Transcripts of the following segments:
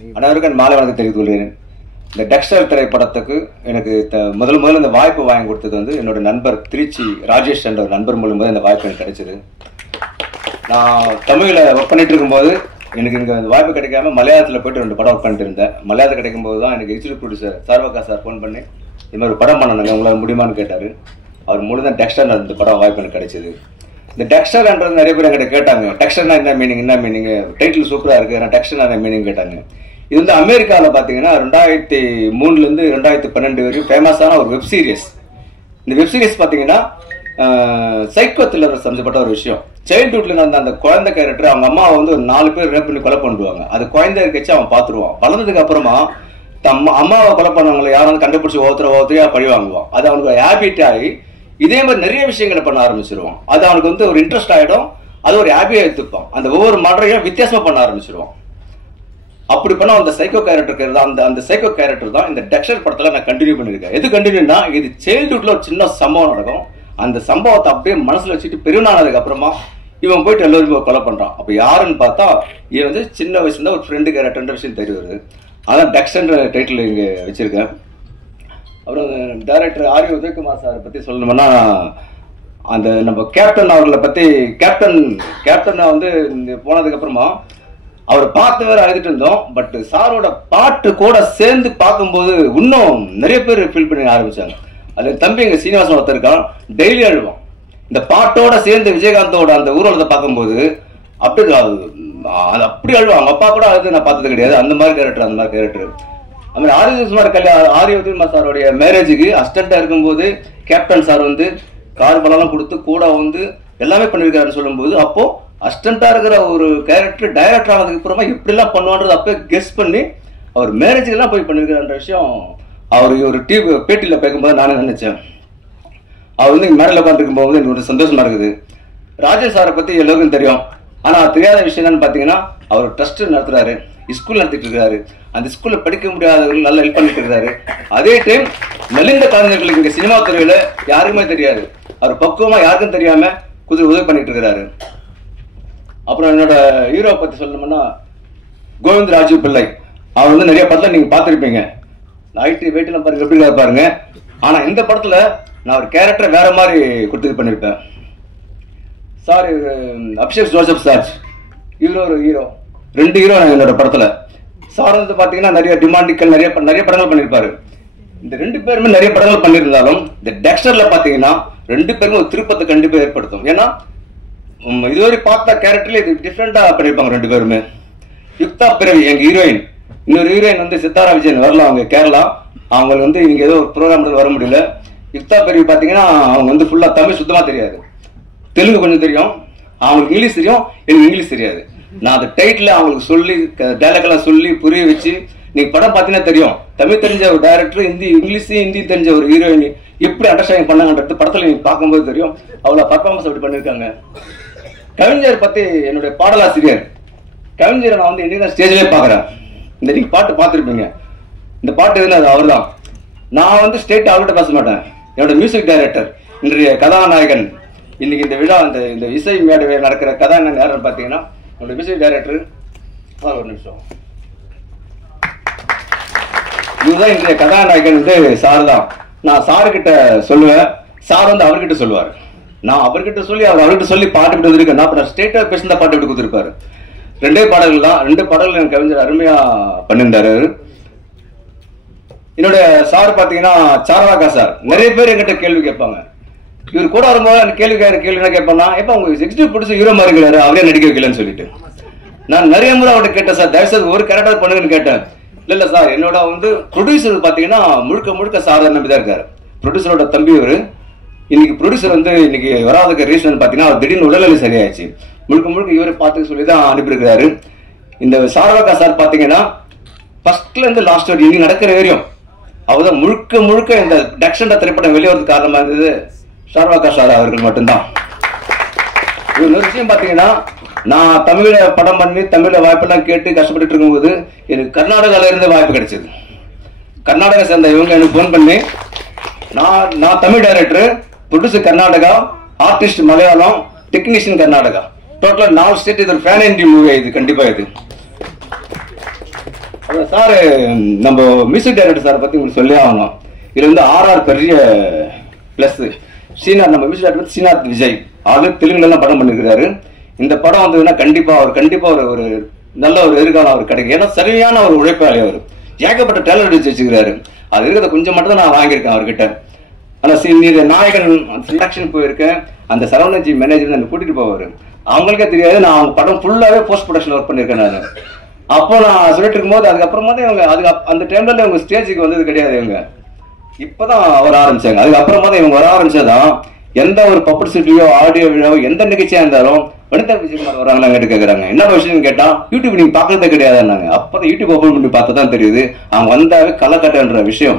அனைவருக்கும் மாலை வணக்கம் தெரிவித்துக் கொள்கிறேன். இந்த டெக்ஸ்டர் திரைப்படத்துக்கு எனக்கு முதல்ல இந்த வாய்ப்பு வாங்கி கொடுத்தது வந்து என்னோட நண்பர் திருச்சி ராஜேஷ் என்ற ஒரு நண்பர் மூலமாக இந்த வாய்ப்பு எனக்கு கிடைச்சது. நான் தமிழில் ஒர்க் பண்ணிட்டு இருக்கும்போது எனக்கு இங்கே வாய்ப்பு கிடைக்காம மலையாளத்தில் போயிட்டு 2 படம் ஒர்க் பண்ணிட்டு இருந்தேன். மலையாளத்தில் கிடைக்கும் போது தான் எனக்கு எக்ஸிக்யூட்டிவ் ப்ரொடியூசர் சார்வகா சார் ஃபோன் பண்ணி இந்த மாதிரி ஒரு படம் பண்ணணுங்க, உங்களால் முடியுமான்னு கேட்டார். அவர் மூலம் தான் டெக்ஸ்டர் இந்த படம் வாய்ப்பு எனக்கு கிடைச்சது. இந்த டெக்ஸ்டர்ன்றது நிறைய பேர் என்கிட்ட கேட்டாங்க, டெக்ஸ்டர்னா என்ன மீனிங், டைட்டில் சூப்பராக இருக்குது, ஆனால் டெக்ஸ்டர்னா என்ன மீனிங் கேட்டாங்க. இது வந்து அமெரிக்காவில் பார்த்தீங்கன்னா 2003 2012 வரைக்கும் ஃபேமஸான ஒரு வெப் சீரிஸ். இந்த வெப் சீரிஸ் பார்த்தீங்கன்னா சைக்கோ த்ரில்லர் சம்பந்தப்பட்ட ஒரு விஷயம். சைல்டுஹுட்ல நடந்த அந்த குழந்தை கேரக்டர் அவங்க அம்மாவை வந்து ஒரு 4 பேர் ரேப் பண்ணி கொலை பண்ணுவாங்க. அது குழந்தை இருக்கச்சு அவன் பார்த்துருவான். வளர்ந்ததுக்கு அப்புறமா அம்மாவை கொலை பண்ணவங்களை யாரும் வந்து கண்டுபிடிச்சி ஒவ்வொருத்தரையா பழி வாங்குவான். அது அவனுக்கு ஹேபிட் ஆகி இதே மாதிரி நிறைய விஷயங்களை பண்ண ஆரம்பிச்சிருவான். அது அவனுக்கு வந்து ஒரு இன்ட்ரெஸ்ட் ஆகிடும். அது ஒரு ஹேபியா எடுத்துப்பான். அந்த ஒவ்வொரு மர்டரையும் வித்தியாசமா பண்ண ஆரம்பிச்சிருவான். அப்படி பண்ண அந்த சைக்கோ கேரக்டர் அந்த சைக்கோ கேரக்டர் தான் இந்த டெக்ஸ்டர் படத்துல நான் கண்டினியூ பண்ணிருக்கேன். எது கண்டினியூனா, இது சைல்டுஹுட்ல ஒரு சின்ன சம்பவம் நடக்கும். அந்த சம்பவத்தை அப்படியே மனசுல வச்சுட்டு பெருநானதுக்கு அப்புறமா இவன் போயிட்டு எல்லோரும் கொலை பண்றான். அப்ப யாருன்னு பார்த்தா இவன் வந்து சின்ன வயசுல ஒரு ஃப்ரெண்டு கேரக்டர் விஷயம் தெரிய வருது. அதான் டெக்ஸ்டர் டைட்டில் இங்க வச்சிருக்கேன். அப்புறம் டைரக்டர் ஆர் உதயகுமார் சாரை பத்தி சொல்லணும்னா, அந்த நம்ம கேப்டன் அவர்களை பத்தி கேப்டனை வந்து போனதுக்கு அப்புறமா அவர் பார்த்து வேற அழுதுட்டு இருந்தோம். பட் சாரோட பாட்டு கூட சேர்ந்து பார்க்கும்போது இன்னும் நிறைய பேர் ஃபீல் பண்ணி ஆரம்பிச்சாங்க. அதுல தம்பி எங்க சீனிவாசன் ஒருத்தர் இருக்கான், டெய்லி அழுவான். இந்த பாட்டோட சேர்ந்து விஜயகாந்தோட அந்த ஊர்வலத்தை பார்க்கும்போது அப்படி அழுவான். அவங்க அப்பா கூட அழுது நான் பார்த்தது கிடையாது. அந்த மாதிரி கேரக்டர் அது மாதிரி ஆரிய உதயகுமார் சாரோடைய மேரேஜுக்கு அசிஸ்டண்டா இருக்கும்போது கேப்டன் சார் வந்து கார் பலம் கொடுத்து கூட வந்து எல்லாமே பண்ணிருக்காருன்னு சொல்லும்போது, அப்போ அசிஸ்டண்டா இருக்கிற ஒரு கேரக்டர் டைரக்டர் ஆனதுக்கு அப்புறமா எப்படிலாம் பண்ணுவான்றது அப்போ கெஸ் பண்ணி அவர் மேரேஜுக்கு எல்லாம் போய் பண்ணிருக்காருன்ற விஷயம் அவர் ஒரு பேட்டியில பேக்கும்போது நானே நினைச்சேன். அவர் வந்து மேடையில் உட்காந்துருக்கும் போது எனக்கு ஒரு சந்தோஷமா இருக்குது. ராஜேஷ் சாரை பத்தி எல்லாருக்கும் தெரியும். ஆனா தெரியாத விஷயம் என்னன்னு பாத்தீங்கன்னா, அவர் ட்ரஸ்ட் நடத்துறாரு, ஸ்கூல் நடத்திட்டு இருக்காரு. அந்த ஸ்கூல்ல படிக்க முடியாதவர்கள் நல்லா ஹெல்ப் பண்ணிட்டு இருக்காரு. அதே டைம் நலிந்த கலைஞர்களுக்கு இங்க சினிமா துறையில யாருக்குமே தெரியாது, அவர் பக்குவமா யாருக்கும் தெரியாம உதவி பண்ணிட்டு இருக்கிறாரு. அப்புறம் என்னோட ஹீரோ பத்தி சொல்லணும்னா கோவிந்த் ராஜீவ் பிள்ளை. அவர் வந்து நிறைய படத்துல நீங்க பாத்திருப்பீங்க. ஐடி வெயிட்லாம் பாருங்க எப்படி பாருங்க. ஆனா இந்த படத்துல நான் ஒரு கேரக்டர் வேற மாதிரி கொடுத்து பண்ணிருப்பேன். சார் அபிஷேக் ஜோசப் சார் ஒரு ஹீரோ, 2 ஹீரோ என்னோட படத்துல. சார் வந்து பாத்தீங்கன்னா நிறைய டிமாண்டிக்கல் நிறைய படங்கள் பண்ணிருப்பாரு. இந்த 2 பேருமே நிறைய படங்கள் பண்ணியிருந்தாலும் இந்த டெக்ஸ்டர்ல பாத்தீங்கன்னா 2 பேருமே ஒரு திருப்பத்தை கண்டிப்பா ஏற்படுத்தும். ஏன்னா இதுவரை பார்த்த கேரக்டர்ல இது டிஃப்ரெண்டா பண்ணிருப்பாங்க 2 பேருமே. யுக்தா பிறவி எங்க ஹீரோயின், இன்னொரு ஹீரோயின் வந்து சித்தாரா விஜயன் வரலாம், அவங்க கேரளா. அவங்களுக்கு வந்து இங்க ஏதோ ஒரு ப்ரோக்ராம் வர முடியல. யுக்தா பிறவி பாத்தீங்கன்னா அவங்க வந்து ஃபுல்லா தமிழ் சுத்தமா தெரியாது, தெலுங்கு கொஞ்சம் தெரியும், அவங்களுக்கு இங்கிலீஷ் தெரியும், எனக்கு இங்கிலீஷ் தெரியாது. நான் அந்த டைட்டில் அவங்களுக்கு சொல்லி டைலாக் எல்லாம் சொல்லி புரிய வச்சு, நீங்க படம் பாத்தீங்கன்னா தெரியும், தமிழ் தெரிஞ்ச ஒரு டைரக்டர் ஹிந்தி தெரிஞ்ச ஒரு ஹீரோயின் எப்படி அண்டர்ஸ்டாண்டிங் பண்ணாங்கன்றது படத்துல நீங்க பார்க்கும்போது தெரியும். அவ்வளவு பர்ஃபார்மன்ஸ் அப்படி பண்ணிருக்காங்க. கவிஞர் பத்தி என்னுடைய பாடலாசிரியர் கவிஞரை நான் வந்து இன்னைக்கு ஸ்டேஜ்லயே பாக்குறேன். இந்த நீங்க பாட்டு பார்த்துருப்பீங்க. இந்த பாட்டு எதுனா அது அவர் தான். நான் வந்து ஸ்டேட் அவர்கிட்ட பேச மாட்டேன். என்னோட மியூசிக் டைரக்டர், இன்றைய கதாநாயகன், இன்னைக்கு இந்த விழா இந்த இசை மேடை நடக்கிற கதாநாயகன் யாருன்னு பாத்தீங்கன்னா என்னோட மியூசிக் டைரக்டர். ஒரு நிமிஷம், இதுதான் இன்றைய கதாநாயகன் வந்து சார் தான். நான் சாருக்கிட்ட சொல்லுவேன், சார் வந்து அவர்கிட்ட சொல்லுவார். நான் அவர்கிட்ட சொல்லி அவர்கிட்ட சொல்லி பாட்டு விட்டு வந்திருக்கேன். நான் ஸ்டேட்டா பேசின பாட்டு விட்டு கொடுத்துருப்பாரு. 2 பாடல்கள் தான். 2 பாடல்கள் எனக்கு கவிஞர் அருமையா பண்ணியிருந்தாரு. என்னுடைய சார் பாத்தீங்கன்னா சாரவாக்கா சார். நிறைய பேர் என்கிட்ட கேள்வி கேட்பாங்க. இவர் கூட வரும்போது கேள்வி என்ன கேட்பானா, எப்ப உங்க எக்ஸிக்யூட்டிவ் ப்ரொடியூசர் ஹீரோ மாதிரி இருக்கிறாரு, அவரே நடிக்க வைக்கலன்னு சொல்லிட்டு நான் நிறைய முறை அவர்கிட்ட கேட்டேன். சார் தயவுசெய்து ஒரு கேரக்டர் பண்ணுங்கன்னு கேட்டேன். இல்ல சார், என்னோட வந்து ப்ரொடியூசர் பாத்தீங்கன்னா முழுக்க சார் நம்பிதான் இருக்காரு. ப்ரொடியூசரோட தம்பி அவரு. இன்னைக்கு ப்ரொடியூசர் வந்து இன்னைக்கு வராதுக்கு ரீசன் பாத்தீங்கன்னா அவர் திடீர்னு உடல்நிலை சரியாயிடுச்சு. முழுக்க இவரை பார்த்து சொல்லிதான் அனுப்பியிருக்கிறாரு. இந்த சாரவாக்கா சார் பாத்தீங்கன்னா ஃபர்ஸ்ட்ல இருந்து லாஸ்ட் வரைக்கும் இன்னைக்கு நடக்கிற வரையும் அவர்தான் முழுக்க இந்த டெக்ஸ்டர் திரைப்படம் வெளியேறதுக்கு காரணமா இருந்தது சாரவாக்கா சார் அவர்கள் மட்டும்தான். இன்னொரு விஷயம் பாத்தீங்கன்னா, நான் தமிழ படம் பண்ணி தமிழ வாய்ப்பெல்லாம் கேட்டு கஷ்டப்பட்டு இருக்கும்போது எனக்கு கர்நாடகால இருந்து வாய்ப்பு கிடைச்சது. கர்நாடகா சேர்ந்த இவங்க எனக்கு போன் பண்ணி, நான் Tamil director, producer Karnataka, artist Malayalam, technician Karnataka, டோட்டலா 4 ஸ்டேட். இது ஒரு ஃபேன் இண்டியா மூவி. இது கண்டிப்பா இது சார் நம்ம மியூசிக் டைரக்டர் சார் பத்தி உங்களுக்கு சொல்லி ஆகணும். இதுல வந்து ஆர்ஆர் பெரிய பிளஸ். ஸ்ரீநாத் நம்ம music director Srinath Vijay already தெலுங்குல எல்லாம் படம் பண்ணிருக்காரு. இந்த படம் வந்ததுன்னா கண்டிப்பா ஒரு நல்ல ஒரு எதிர்காலம் அவர் கிடைக்கும். ஏன்னா சரியான ஒரு உழைப்பாளி அவர். ஏகப்பட்ட டேலண்ட் வச்சுக்கிறாரு. அது இருக்கிறத கொஞ்சம் மட்டும் தான் நான் வாங்கியிருக்கேன் அவர்கிட்ட. ஆனா நாயகன் செலக்ஷன் போயிருக்கேன். அந்த சரவணஜி மேனேஜர் என்ன கூட்டிட்டு போவாரு. அவங்களுக்கே தெரியாது நான் அவங்க படம் ஃபுல்லாவே போஸ்ட் ப்ரொடக்ஷன் ஒர்க் பண்ணிருக்கேன் நான். அப்போ நான் சொல்லிட்டு இருக்கும்போது அதுக்கப்புறமா தான் இவங்க அந்த டைம்ல இவங்க ஸ்டேஜுக்கு வந்தது கிடையாது. இவங்க இப்பதான் வர ஆரம்பிச்சாங்க. அதுக்கப்புறமா தான் இவங்க வர ஆரம்பிச்சதான் எந்த ஒரு பப்ளிசிட்டியோ ஆடியோ விழாவோ எந்த நிகழ்ச்சியா இருந்தாலும் வனிதா விஜயகுமார் வராங்களான்னு கேட்கறாங்க. என்ன விஷயம் கேட்டா யூடியூப் நீங்க பாக்குறதே கிடையாதுன்னாங்க. அப்பதான் யூடியூப் ஓபன் பண்ணி பார்த்ததான் தெரியுது அவங்க வந்தாவே கலக்கட்டன்ற விஷயம்.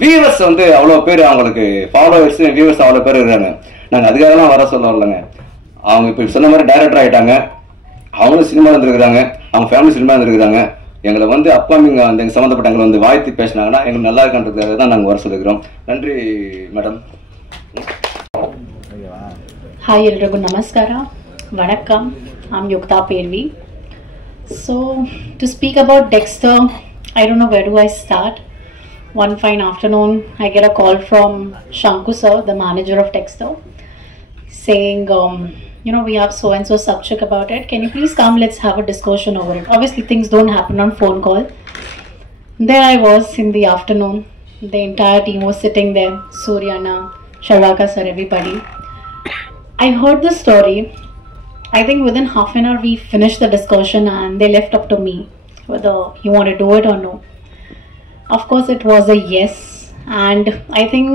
வியூவர்ஸ் வந்து அவ்வளவு பேர், அவங்களுக்கு ஃபாலோவர்ஸ் வியூவர்ஸ் அவ்வளவு பேர் இருக்காங்க. நாங்க அதுக்காகலாம் வர சொல்ல வரலங்க. அவங்க இப்ப சொன்ன மாதிரி டைரக்டர் ஆயிட்டாங்க. அவங்களும் சினிமா இருந்திருக்கிறாங்க. அவங்க ஃபேமிலி சினிமா இருந்திருக்கிறாங்க. எங்களை வந்து அப்பாமிங்க அந்த சம்மந்தப்பட்ட எங்களை வந்து வாழ்த்து பேசினாங்கன்னா எங்களுக்கு நல்லா இருக்குன்றதுக்காக தான் நாங்கள் வர சொல்லிக்கிறோம். நன்றி மேடம். Hi ಎಲ್ರಿಗೂ ನಮಸ್ಕಾರ. Vanakkam. I'm Yukta Pervi. So to speak about Dexter, I don't know where do I start. One fine afternoon, I get a call from Shanku sir, the manager of Dexter, saying, we have so and so subject about it. Can you please come? Let's have a discussion over it. Obviously, things don't happen on phone call. There I was in the afternoon. The entire team was sitting there. Suryana, Sharvaka sir, everybody. I heard the story. I think within half an hour we finished the discussion and they left up to me whether you want to do it or no. Of course, it was a yes. And I think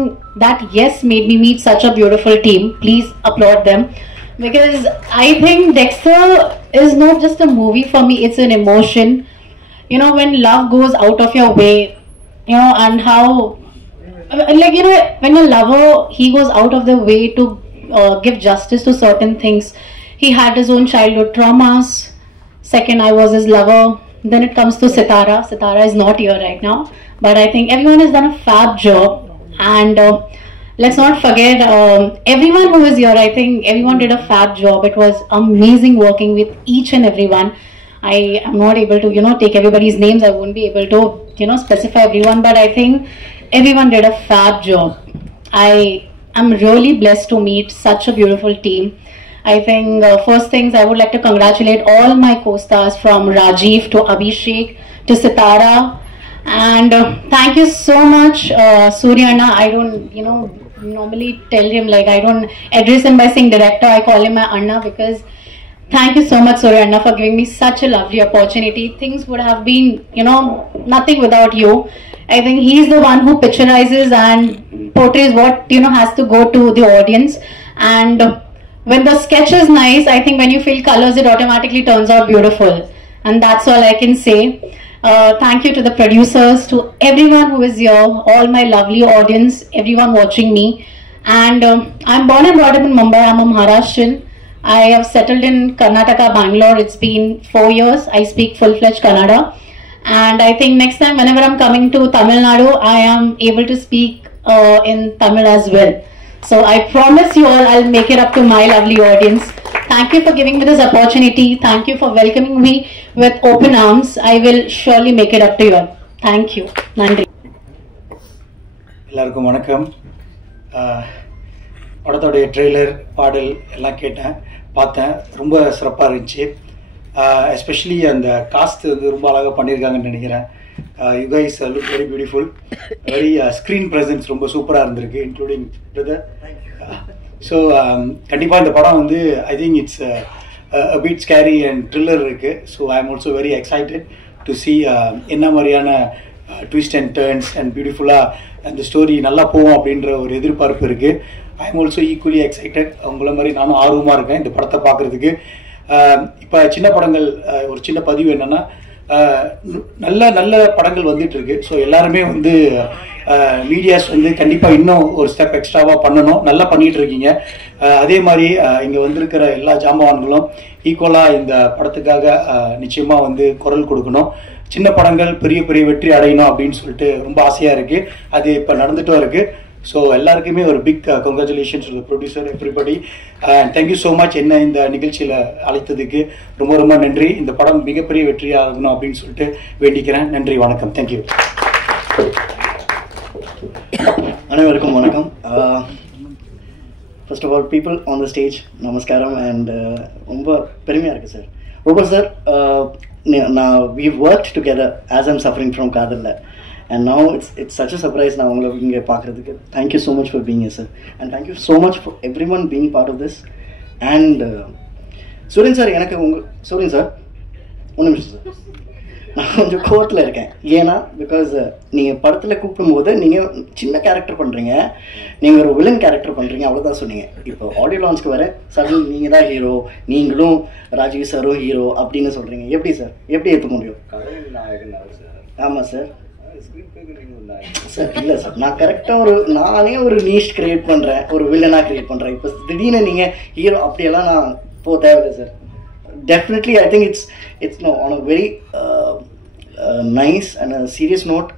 that yes made me meet such a beautiful team. Please applaud them. Because I think Dexter is not just a movie for me, it's an emotion. When love goes out of your way, and how, when a lover, he goes out of the way to give justice to certain things. He had his own childhood traumas. Second, I was his lover. Then it comes to Sitara. Sitara is not here right now. But I think everyone has done a fab job. And let's not forget, everyone who is here, I think everyone did a fab job. It was amazing working with each and everyone. I am not able to, take everybody's names. I won't be able to, specify everyone. But I think everyone did a fab job. I'm really blessed to meet such a beautiful team. I think first things I would like to congratulate all my co-stars from Rajiv to Abhishek to Sitara, and thank you so much Suryana. I don't normally tell him, like, I don't address him by saying director. I call him my Anna, because thank you so much Suryana for giving me such a lovely opportunity. Things would have been nothing without you. I think he's the one who picturizes and portrays what has to go to the audience. And when the sketch is nice, I think when you feel colors, it automatically turns out beautiful. And that's all I can say. Thank you to the producers, to everyone who is here, all my lovely audience, everyone watching me. And I'm born and brought up in Mumbai. I'm a Maharashtrian. I have settled in Karnataka, Bangalore. It's been 4 years. I speak full-fledged Kannada. And I think next time whenever I'm coming to Tamil Nadu, I am able to speak in Tamil as well. So I promise you all I'll make it up to my lovely audience. Thank you for giving me this opportunity. Thank you for welcoming me with open arms. I will surely make it up to you all. Thank you. Nandri. எல்லாருக்கும் வணக்கம். படத்தோடைய trailer, பாடல் எல்லாம் பார்த்தேன். ரொம்ப சிறப்பாக இருந்துச்சு. Especially அந்த காஸ்ட் வந்து ரொம்ப அழகாக பண்ணியிருக்காங்கன்னு நினைக்கிறேன். You guys look very beautiful. Very screen presence ரொம்ப சூப்பராக இருந்திருக்கு, இன்க்ளூடிங் பிரதர். ஸோ கண்டிப்பாக இந்த படம் வந்து I think it's a bit scary and thriller இருக்கு. So I am also very excited to see என்ன மாதிரியான ட்விஸ்ட் அண்ட் டர்ன்ஸ் அண்ட் பியூட்டிஃபுல்லாக அந்த ஸ்டோரி நல்லா போகும் அப்படின்ற ஒரு எதிர்பார்ப்பு இருக்குது. I am also equally excited. உங்களை மாதிரி நானும் ஆர்வமாக இருக்கேன் இந்த படத்தை பார்க்குறதுக்கு. இப்போ சின்ன படங்கள், ஒரு சின்ன பதிவு என்னென்னா, நல்ல நல்ல படங்கள் வந்துட்டு இருக்கு. ஸோ எல்லாருமே வந்து மீடியாஸ் வந்து கண்டிப்பாக இன்னும் ஒரு ஸ்டெப் எக்ஸ்ட்ராவாக பண்ணணும். நல்லா பண்ணிட்டு இருக்கீங்க. அதே மாதிரி இங்கே வந்திருக்கிற எல்லா ஜாம்பவான்களும் ஈக்குவலாக இந்த படத்துக்காக நிச்சயமாக வந்து குரல் கொடுக்கணும். சின்ன படங்கள் பெரிய பெரிய வெற்றி அடையணும் அப்படின்னு சொல்லிட்டு ரொம்ப ஆசையாக இருக்குது. அது இப்போ நடந்துட்டும் இருக்குது. ஸோ எல்லாருக்குமே ஒரு big congratulations to producer everybody. And thank you so much என்ன இந்த நிகழ்ச்சியில் அழைத்ததுக்கு ரொம்ப ரொம்ப நன்றி. இந்த படம் மிகப்பெரிய வெற்றியாகணும் அப்படின்னு சொல்லிட்டு வேண்டிக்கிறேன். நன்றி, வணக்கம், தேங்க்யூ. அனைவருக்கும் வணக்கம். First of all people on the stage நமஸ்காரம். அண்ட் ரொம்ப பெருமையாக இருக்குது சார். ரொம்ப சார், நான் we work together as I'm suffering from காதலில். And now it's such a surprise நான் உங்களை இங்கே பார்க்குறதுக்கு. Thank you so much for being here sir. And thank you so much for everyone being part of this. And Suriyan sir, எனக்கு Suriyan sir ஒன்று நிமிஷம் sir, நான் கொஞ்சம் கோவத்தில் இருக்கேன். ஏன்னா பிகாஸ் நீங்கள் படத்தில் கூப்பிடும்போது நீங்கள் சின்ன கேரக்டர் பண்ணுறீங்க, நீங்கள் ஒரு வில்லன் கேரக்டர் பண்ணுறீங்க, அவ்வளோதான் சொன்னீங்க. இப்போ ஆடியோ லான்ச்க்கு வர சடன் நீங்கள் தான் ஹீரோ, நீங்களும் ராஜீவ் சாரும் ஹீரோ அப்படின்னு சொல்கிறீங்க. எப்படி சார், எப்படி ஏற்றுக்க முடியும்? ஆமாம் சார். சார் இல்லை சார், நான் கரெக்டாக நானே ஒரு நீஷ் கிரியேட் பண்ணுறேன், ஒரு வில்லனாக கிரியேட் பண்ணுறேன். இப்போ திடீர்னு நீங்கள் ஹீரோ அப்படியெல்லாம் நான் போக தேவையில்லை sir. Definitely, I think it's no on a very nice and a serious note.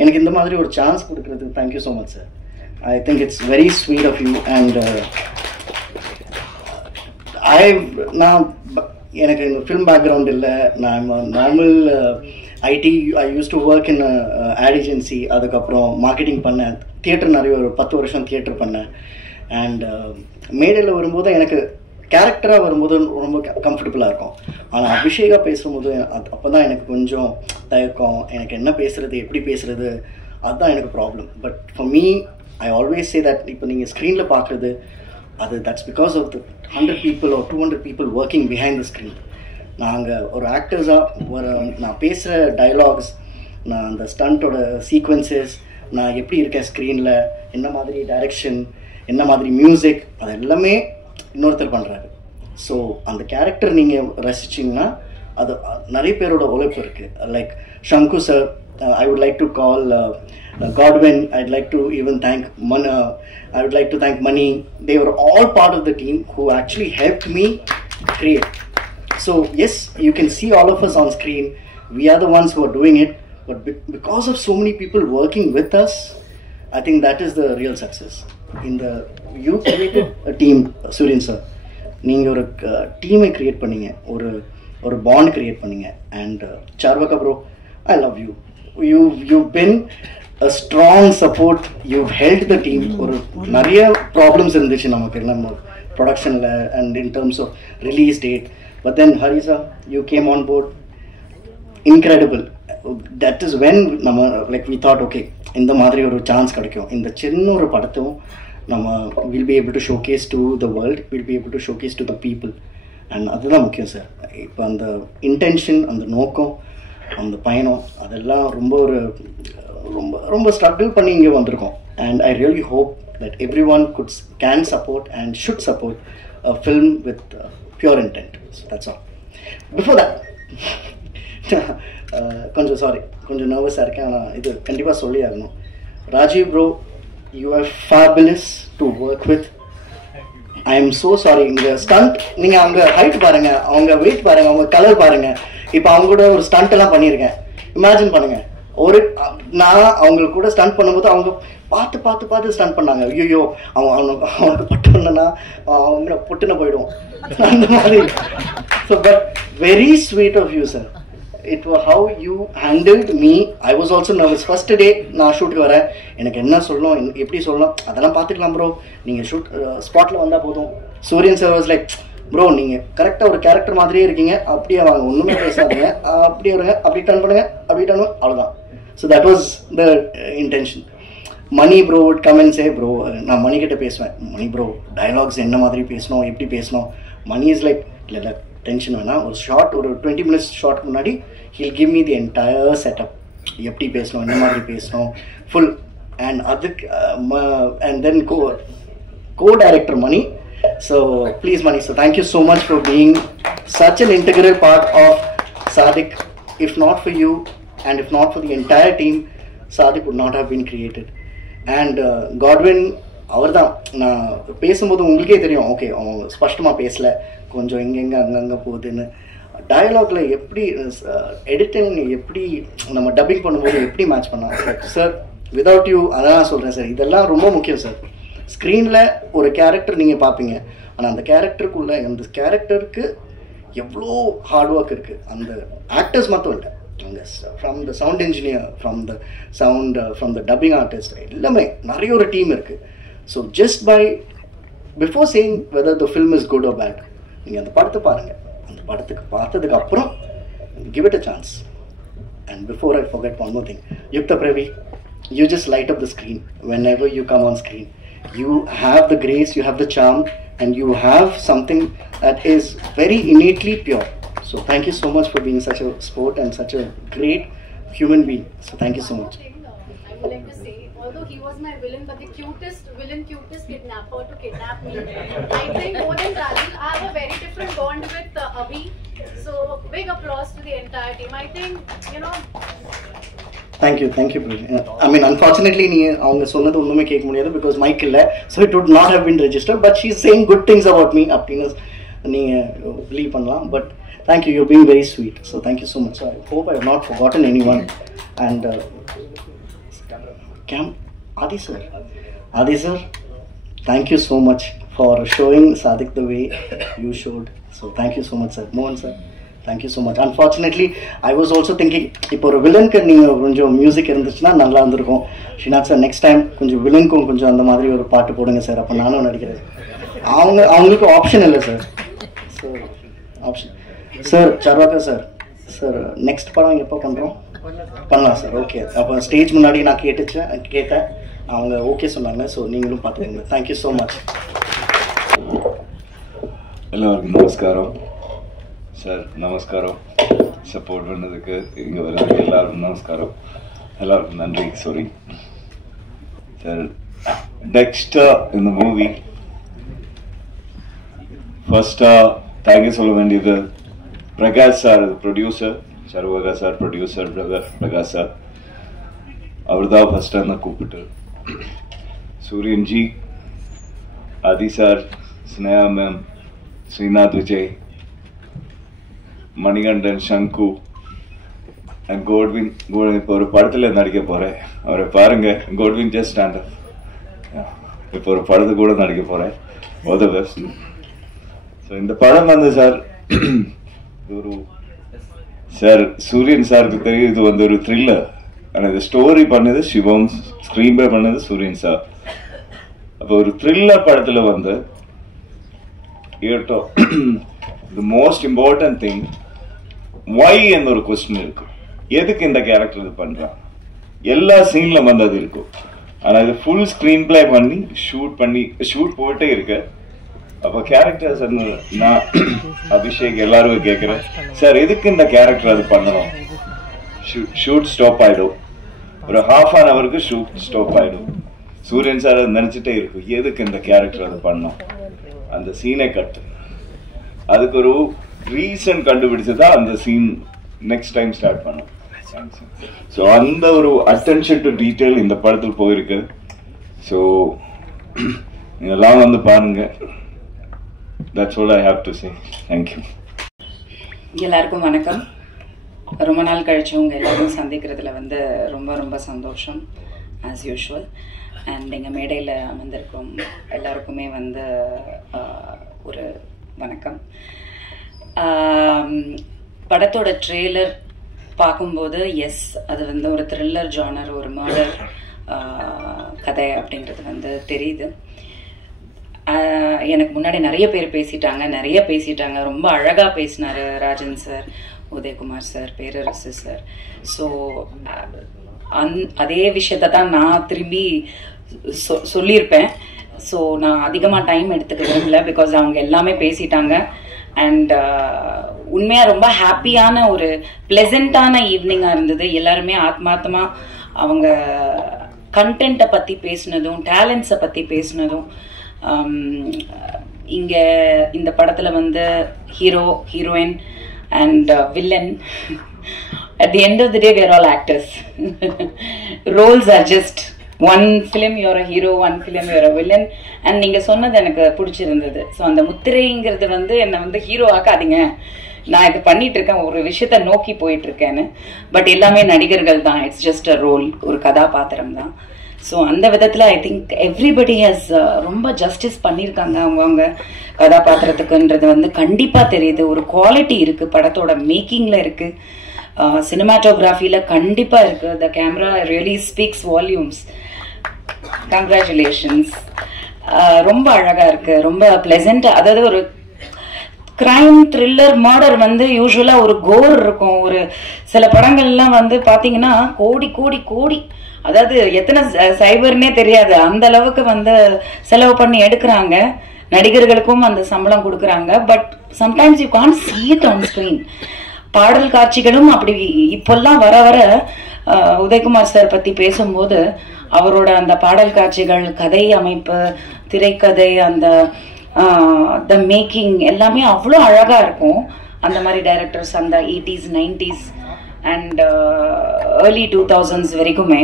எனக்கு இந்த மாதிரி ஒரு சான்ஸ் கொடுக்கறதுக்கு thank you so much sir. I think it's very sweet of you. And நான் எனக்கு இந்த ஃபிலிம் பேக்ரவுண்ட் இல்லை. நான் normal IT. I used to work in ad agency. அதுக்கப்புறம் மார்க்கெட்டிங் பண்ணேன். தியேட்டர் நிறைய ஒரு 10 வருஷம் தியேட்டர் பண்ணேன். அண்ட் மேடையில் வரும்போது எனக்கு கேரக்டராக வரும்போது ரொம்ப கம்ஃபர்டபுளாக இருக்கும். ஆனால் அபிஷேகா பேசும்போது அப்போ தான் எனக்கு கொஞ்சம் தயக்கம். எனக்கு என்ன பேசுகிறது, எப்படி பேசுகிறது, அதுதான் எனக்கு problem. But for me I always say that இப்போ நீங்கள் ஸ்க்ரீனில் பார்க்குறது அது that's because of the 100 people or 200 people working behind the screen. நாங்கள் ஒரு ஆக்டர்ஸாக நான் பேசுகிற டைலாக்ஸ், நான் அந்த ஸ்டண்ட்டோட சீக்வன்சஸ், நான் எப்படி இருக்கேன் ஸ்க்ரீனில், என்ன மாதிரி டைரக்ஷன், என்ன மாதிரி மியூசிக், அது எல்லாமே இன்னொருத்தர் பண்ணுறாரு. ஸோ அந்த கேரக்டர் நீங்கள் ரசிச்சிங்கன்னா அது நிறைய பேரோட உழைப்பு இருக்குது. Like Shanku sir, I would like to call Godwin, I'd like to even thank I would like to thank Mani. They were all part of the team who actually helped me create. So yes, you can see all of us on screen. We are the ones who are doing it. But because of so many people working with us, I think that is the real success. You created a team, Suryan sir. நீங்கள் ஒரு டீமை create பண்ணீங்க, ஒரு bond create பண்ணீங்க. And Sarvaka bro, I love you. You've been a strong support. You've held the team. ஒரு நிறைய problems இருந்துச்சு நமக்கு நம்ம ப்ரொடக்ஷனில் and in terms of release date. But then Harisa, you came on board. Incredible. That is when நம்ம like we thought okay இந்த மாதிரி ஒரு சான்ஸ் கிடைக்கும். இந்த சின்ன ஒரு படத்தும் நம்ம will be able to showcase to the world, will be able to showcase to the people. And அதுதான் முக்கியம் சார். இப்போ அந்த இன்டென்ஷன், அந்த நோக்கம், அந்த பயணம், அதெல்லாம் ரொம்ப ஸ்ட்ரகிள் பண்ணி இங்கே வந்திருக்கோம். And I really hope that every one can support and should support a film with pure intend. So that's all. Before that கொஞ்சம் நர்வஸாக இருக்கேன். ஆனால் இது கண்டிப்பாக சொல்லி ஆகணும். Rajiv bro, you are fabulous to work with. I am so sorry. இந்த stunt நீங்கள் அவங்க ஹைட் பாருங்கள், அவங்க வெயிட் பாருங்கள், அவங்க கலர் பாருங்கள். இப்போ அவங்க கூட ஒரு ஸ்டண்ட் எல்லாம் பண்ணியிருக்கேன். இமேஜின் பண்ணுங்கள், நான் அவங்களுக்கு கூட ஸ்டண்ட் பண்ணும்போது அவங்க பார்த்து ஸ்டண்ட் பண்ணாங்க. ஐயோ அவனுக்கு பட்டுனா அவங்க பொட்டுன போயிடுவோம் அந்த மாதிரி. So but very sweet of you sir. It was how you handled me. I was also nervous. First day நான் ஷூட்டுக்கு வரேன், எனக்கு என்ன சொல்லணும், எப்படி சொல்லணும், அதெல்லாம் பார்த்துக்கலாம் ப்ரோ, நீங்கள் ஷூட் ஸ்பாட்டில் வந்தால் போதும். சூரியன் சார் வாஸ் லைக், ப்ரோ நீங்கள் கரெக்டாக ஒரு கேரக்டர் மாதிரியே இருக்கீங்க, அப்படியே வாங்க, ஒன்றுமே பேசாதீங்க, அப்படியே வருங்க, அப்படி டர்ன் பண்ணுங்க, அவ்வளோதான். So that was the intention. Mani bro would come and say, bro நான் மணிக்கிட்ட பேசுவேன், மணி ப்ரோ டைலாக்ஸ் என்ன மாதிரி பேசணும், எப்படி பேசணும். மணி இஸ் லைக், இல்லை டென்ஷன் வேணாம், ஒரு ஷார்ட், ஒரு 20 minutes ஷார்ட் முன்னாடி he'll give me the entire setup, எப்படி பேசணும், என்ன மாதிரி பேசணும், ஃபுல். அண்ட் அதுக்கு and then co-director Mani. So please Mani, so thank you so much for being such an integral part of Sadik. If not for you and if not for the entire team, Sadik would not have been created. And Godwin, அவர் தான் நான் பேசும்போது உங்களுக்கே தெரியும், okay அவன் ஸ்பஷ்டமாக பேசலை, கொஞ்சம் எங்கெங்கே அங்கங்கே போகுதுன்னு. டயலாக்ல எப்படி எடிட்டிங், எப்படி நம்ம டப்பிங் பண்ணும்போது எப்படி மேட்ச் பண்ணோம். சார் விதவுட் யூ, அதான் நான் சொல்கிறேன் சார், இதெல்லாம் ரொம்ப முக்கியம் சார். ஸ்க்ரீனில் ஒரு கேரக்டர் நீங்கள் பார்ப்பீங்க, ஆனால் அந்த கேரக்டருக்குள்ளே அந்த கேரக்டருக்கு எவ்வளோ ஹார்ட் ஒர்க் இருக்குது. அந்த ஆக்டர்ஸ் மட்டும் இல்லை, அங்கே from the sound engineer, from the sound, from the dubbing artist, எல்லாமே நிறைய ஒரு டீம் இருக்குது. So just by before saying whether the film is good or bad, நீங்கள் அந்த படத்தை பாருங்கள். அந்த படத்துக்கு பார்த்ததுக்கு அப்புறம் give it a chance. And before I forget one more thing, Yukta Pravi, you just light up the screen whenever you come on screen. You have the grace, you have the charm, and you have something that is very innately pure. So thank you so much for being such a sport and such a great human being. So thank you so much. I would like to say, although he was my villain, but the cutest kidnapper to kidnap me. I think more than Rajin, I have a very different bond with Abhi. So big applause to the entire team. I think, you know. Thank you. I mean, unfortunately, அவங்க சொன்னது ஒண்ணுமே கேட்க முடியாது because mic இல்ல, so it would not have been registered. But she's saying good things about me. அப்படின்னு நீங்க believe பண்ணலாம். But thank you. You're being very sweet. So thank you so much. I hope I have not forgotten anyone. And Adi sir, thank you so much for showing Sadik the way you showed. So thank you so much sir. Mohan sir, thank you so much. Unfortunately, I was also thinking, இப்போ ஒரு வில்லனுக்கு நீங்கள் கொஞ்சம் music இருந்துச்சுன்னா நல்லா இருந்திருக்கும். Srinath sir, next time கொஞ்சம் வில்லனுக்கும் கொஞ்சம் அந்த மாதிரி ஒரு பாட்டு போடுங்க சார், அப்போ நானும் நடிக்கிறேன். அவங்களுக்கு ஆப்ஷன் இல்லை sir. So option sir. Sarvakar sir, sir next படம் எப்போ பண்ணுறோம்? பண்ணலாம் சார். ஓகே, அப்போ ஸ்டேஜ் முன்னாடி நான் கேட்டேன், அவங்க ஓகே சொன்னாங்க. ஸோ நீங்களும் பார்த்துக்கோங்க. Thank you so much. எல்லாருக்கும் நமஸ்காரம் சார். நமஸ்காரம். சப்போர்ட் பண்ணதுக்கு, இங்கே வர்றதுக்கு எல்லாருக்கும் நமஸ்காரம். எல்லாருக்கும் நன்றி. Sorry sir. நெக்ஸ்டா இந்த மூவி ஃபர்ஸ்டா தேங்க்யூ சொல்ல வேண்டியது Prakash sir, producer. Sarvaka sir producer, Prakash sir அவர் தான் ஃபர்ஸ்ட் அந்த கூப்பிட்டு. Suriyan ji, Aadhi sir, Sneha ma'am, Srinath Vijay, Manikandan, Sangu and கோட்வின். இப்போ ஒரு படத்தில் நடிக்க போகிறேன், அவரை பாருங்க. கோட்வின் ஜஸ்ட் ஸ்டாண்ட் அப். இப்போ ஒரு படத்து கூட நடிக்க போகிறேன். All the best. ஸோ இந்த படம் வந்து சார் ஒரு சார் சூரியன் சாருக்கு தெரியும், இது வந்து ஒரு த்ரில்லர். ஆனால் இது ஸ்டோரி பண்ணது சிவம், ஸ்க்ரீன் பிளே பண்ணது சூரியன் சார். அப்போ ஒரு த்ரில்லர் படத்தில் வந்து the most important thing, why என்ற ஒரு கொஸ்டின் இருக்கு. எதுக்கு இந்த கேரக்டர் இது பண்றான்? எல்லா சீன்ல வந்து அது இருக்கும். ஆனா இது ஃபுல் ஸ்கிரீன் பிளே பண்ணி ஷூட் போயிட்டே இருக்கு. அப்ப கேரக்டர்ஸ் நான் அபிஷேக் எல்லாருமே கேட்கிறேன், சார் எதுக்கு இந்த கேரக்டர் அது பண்ணணும்? ஷூட் ஸ்டாப் ஆயிடும், ஒரு ஹாஃப் அன் ஹவருக்கு ஷூட் ஸ்டாப் ஆயிடும். சூரியன் சார் அது நினைச்சிட்டே இருக்கும், எதுக்கு இந்த கேரக்டர் அது பண்ணோம், அந்த சீனை கட்டு. அதுக்கு ஒரு ரீசன் கண்டுபிடிச்சதான் அந்த சீன் நெக்ஸ்ட் டைம் ஸ்டார்ட் பண்ணும். ஸோ அந்த ஒரு அட்டென்ஷன் டு டீட்டெயில் இந்த படத்தில் போயிருக்கு. ஸோ நீங்கெல்லாம் வந்து பாருங்க. That's all I have to say. Thank you. எல்லாருக்கும் வணக்கம். ரொம்ப நாள் கழிச்சு உங்கள் எல்லாரும் சந்திக்கிறதுல வந்து ரொம்ப ரொம்ப சந்தோஷம் ஆஸ் யூஷுவல். அண்ட் எங்கள் மேடையில் அமர்ந்திருக்கும் எல்லாருக்குமே வந்து ஒரு வணக்கம். படத்தோட ட்ரெய்லர் பார்க்கும்போது எஸ், அது வந்து ஒரு த்ரில்லர் ஜானர், ஒரு மர்டர் கதை அப்படின்றது வந்து தெரியுது. எனக்கு முன்னாடி நிறைய பேர் பேசிட்டாங்க. ரொம்ப அழகாக பேசினார் ராஜன் சார், உதயகுமார் சார், பேரரசு சார். ஸோ அதே விஷயத்தை தான் நான் திரும்பி சொல்லியிருப்பேன். ஸோ நான் அதிகமாக டைம் எடுத்துக்க விரும்பல, பிகாஸ் அவங்க எல்லாமே பேசிட்டாங்க. அண்ட் உண்மையாக ரொம்ப ஹாப்பியான ஒரு ப்ளெசண்ட்டான ஈவினிங்காக இருந்தது. எல்லாருமே ஆத்மார்த்தமாக அவங்க கண்டென்ட்டை பற்றி பேசினதும், டேலண்ட்ஸை பற்றி பேசினதும். இங்கே இந்த படத்தில் வந்து hero, heroine and villain, at the end of the day we are all actors. Roles are just one film you're a hero, one film you're a villain. And நீங்க சொன்னது எனக்கு பிடிச்சிருந்தது. ஸோ அந்த முத்திரைங்கிறது வந்து என்னை வந்து ஹீரோ ஆக்காதீங்க, நான் இது பண்ணிட்டு இருக்கேன், ஒரு விஷயத்த நோக்கி போயிட்டு இருக்கேன்னு. பட் எல்லாமே நடிகர்கள் தான், இட்ஸ் ஜஸ்ட் அ ரோல், ஒரு கதாபாத்திரம் தான். ஸோ அந்த விதத்தில் ஐ திங்க் எவ்ரிபடி ஹேஸ் ரொம்ப ஜஸ்டிஸ் பண்ணியிருக்காங்க அவங்க கதாபாத்திரத்துக்குன்றது வந்து கண்டிப்பாக தெரியுது. ஒரு குவாலிட்டி இருக்குது, படத்தோட மேக்கிங்கில் இருக்குது, சினிமாட்டோகிராஃபியில் கண்டிப்பாக இருக்குது. The camera really speaks volumes. Congratulations. ரொம்ப அழகாக இருக்குது, ரொம்ப ப்ளசண்ட்டாக. அதாவது ஒரு கிரைம் த்ரில்லர் மர்டர் வந்து யூஸ்வலாக ஒரு கோர் இருக்கும். ஒரு சில படங்கள்லாம் வந்து பார்த்தீங்கன்னா கோடி கோடி கோடி, அதாவது எத்தனை சைபர்னே தெரியாது அந்த அளவுக்கு வந்து செலவு பண்ணி எடுக்கிறாங்க. நடிகர்களுக்கும் அந்த சம்பளம் கொடுக்குறாங்க. But sometimes you can't see it on screen. பாடல் காட்சிகளும் அப்படி இப்பெல்லாம் வர வர உதயகுமார் சார் பற்றி பேசும்போது அவரோட அந்த பாடல் காட்சிகள், கதை அமைப்பு, திரைக்கதை, அந்த த மேக்கிங் எல்லாமே அவ்வளோ அழகாக இருக்கும். அந்த மாதிரி டைரக்டர்ஸ் அந்த 80s 90s and early 2000s வரைக்குமே.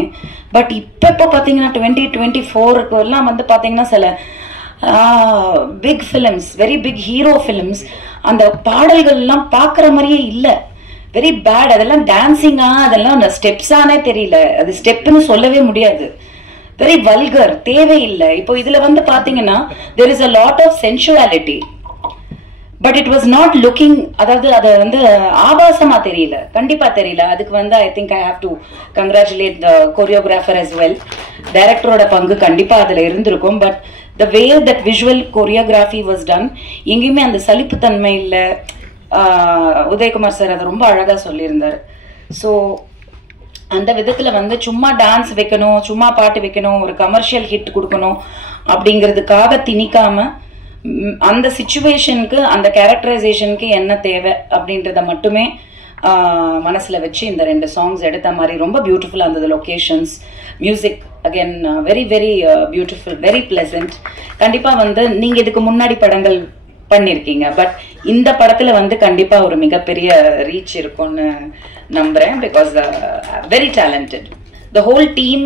பட் இப்போ பார்த்தீங்கன்னா 2024 எல்லாம் வந்து பார்த்தீங்கன்னா சில big films, very big hero films, அந்த பாடல்கள்லாம் பார்க்குற மாதிரியே இல்லை, வெரி பேட். அதெல்லாம் டான்ஸிங்கா, அதெல்லாம் அந்த ஸ்டெப்ஸானே தெரியல, அது ஸ்டெப்புன்னு சொல்லவே முடியாது, வெரி வல்கர், தேவையில்லை. இப்போ இதுல வந்து பாத்தீங்கன்னா there is a lot of sensuality but it was not looking, அதாவது அது வந்து ஆபாசமா தெரியல, கண்டிப்பா தெரியல. அதுக்கு வந்து I think I have to congratulate the choreographer as well. டைரக்டரோட பங்கு கண்டிப்பா அதுல இருந்திருக்கும். But the way that visual choreography was done, எங்கேயுமே அந்த சலிப்புத்தன்மை இல்லை. உதயகுமார் சார் அதை ரொம்ப அழகா சொல்லியிருந்தார். ஸோ அந்த விதத்தில் வந்து சும்மா டான்ஸ் வைக்கணும், சும்மா பாட்டு வைக்கணும், ஒரு கமர்ஷியல் ஹிட் கொடுக்கணும் அப்படிங்கிறதுக்காக திணிக்காம அந்த சிச்சுவேஷனுக்கு, அந்த கேரக்டரைசேஷனுக்கு என்ன தேவை அப்படின்றத மட்டுமே மனசில் வச்சு இந்த 2 சாங்ஸ் எடுத்த மாதிரி ரொம்ப பியூட்டிஃபுல்லாக இருந்தது. Locations, music again very very beautiful, very pleasant. கண்டிப்பாக வந்து நீங்கள் இதுக்கு முன்னாடி படங்கள் பண்ணியிருக்கீங்க, பட் இந்த படத்தில் வந்து கண்டிப்பாக ஒரு மிகப்பெரிய ரீச் இருக்கும்னு நம்புறேன். Because very talented the whole team.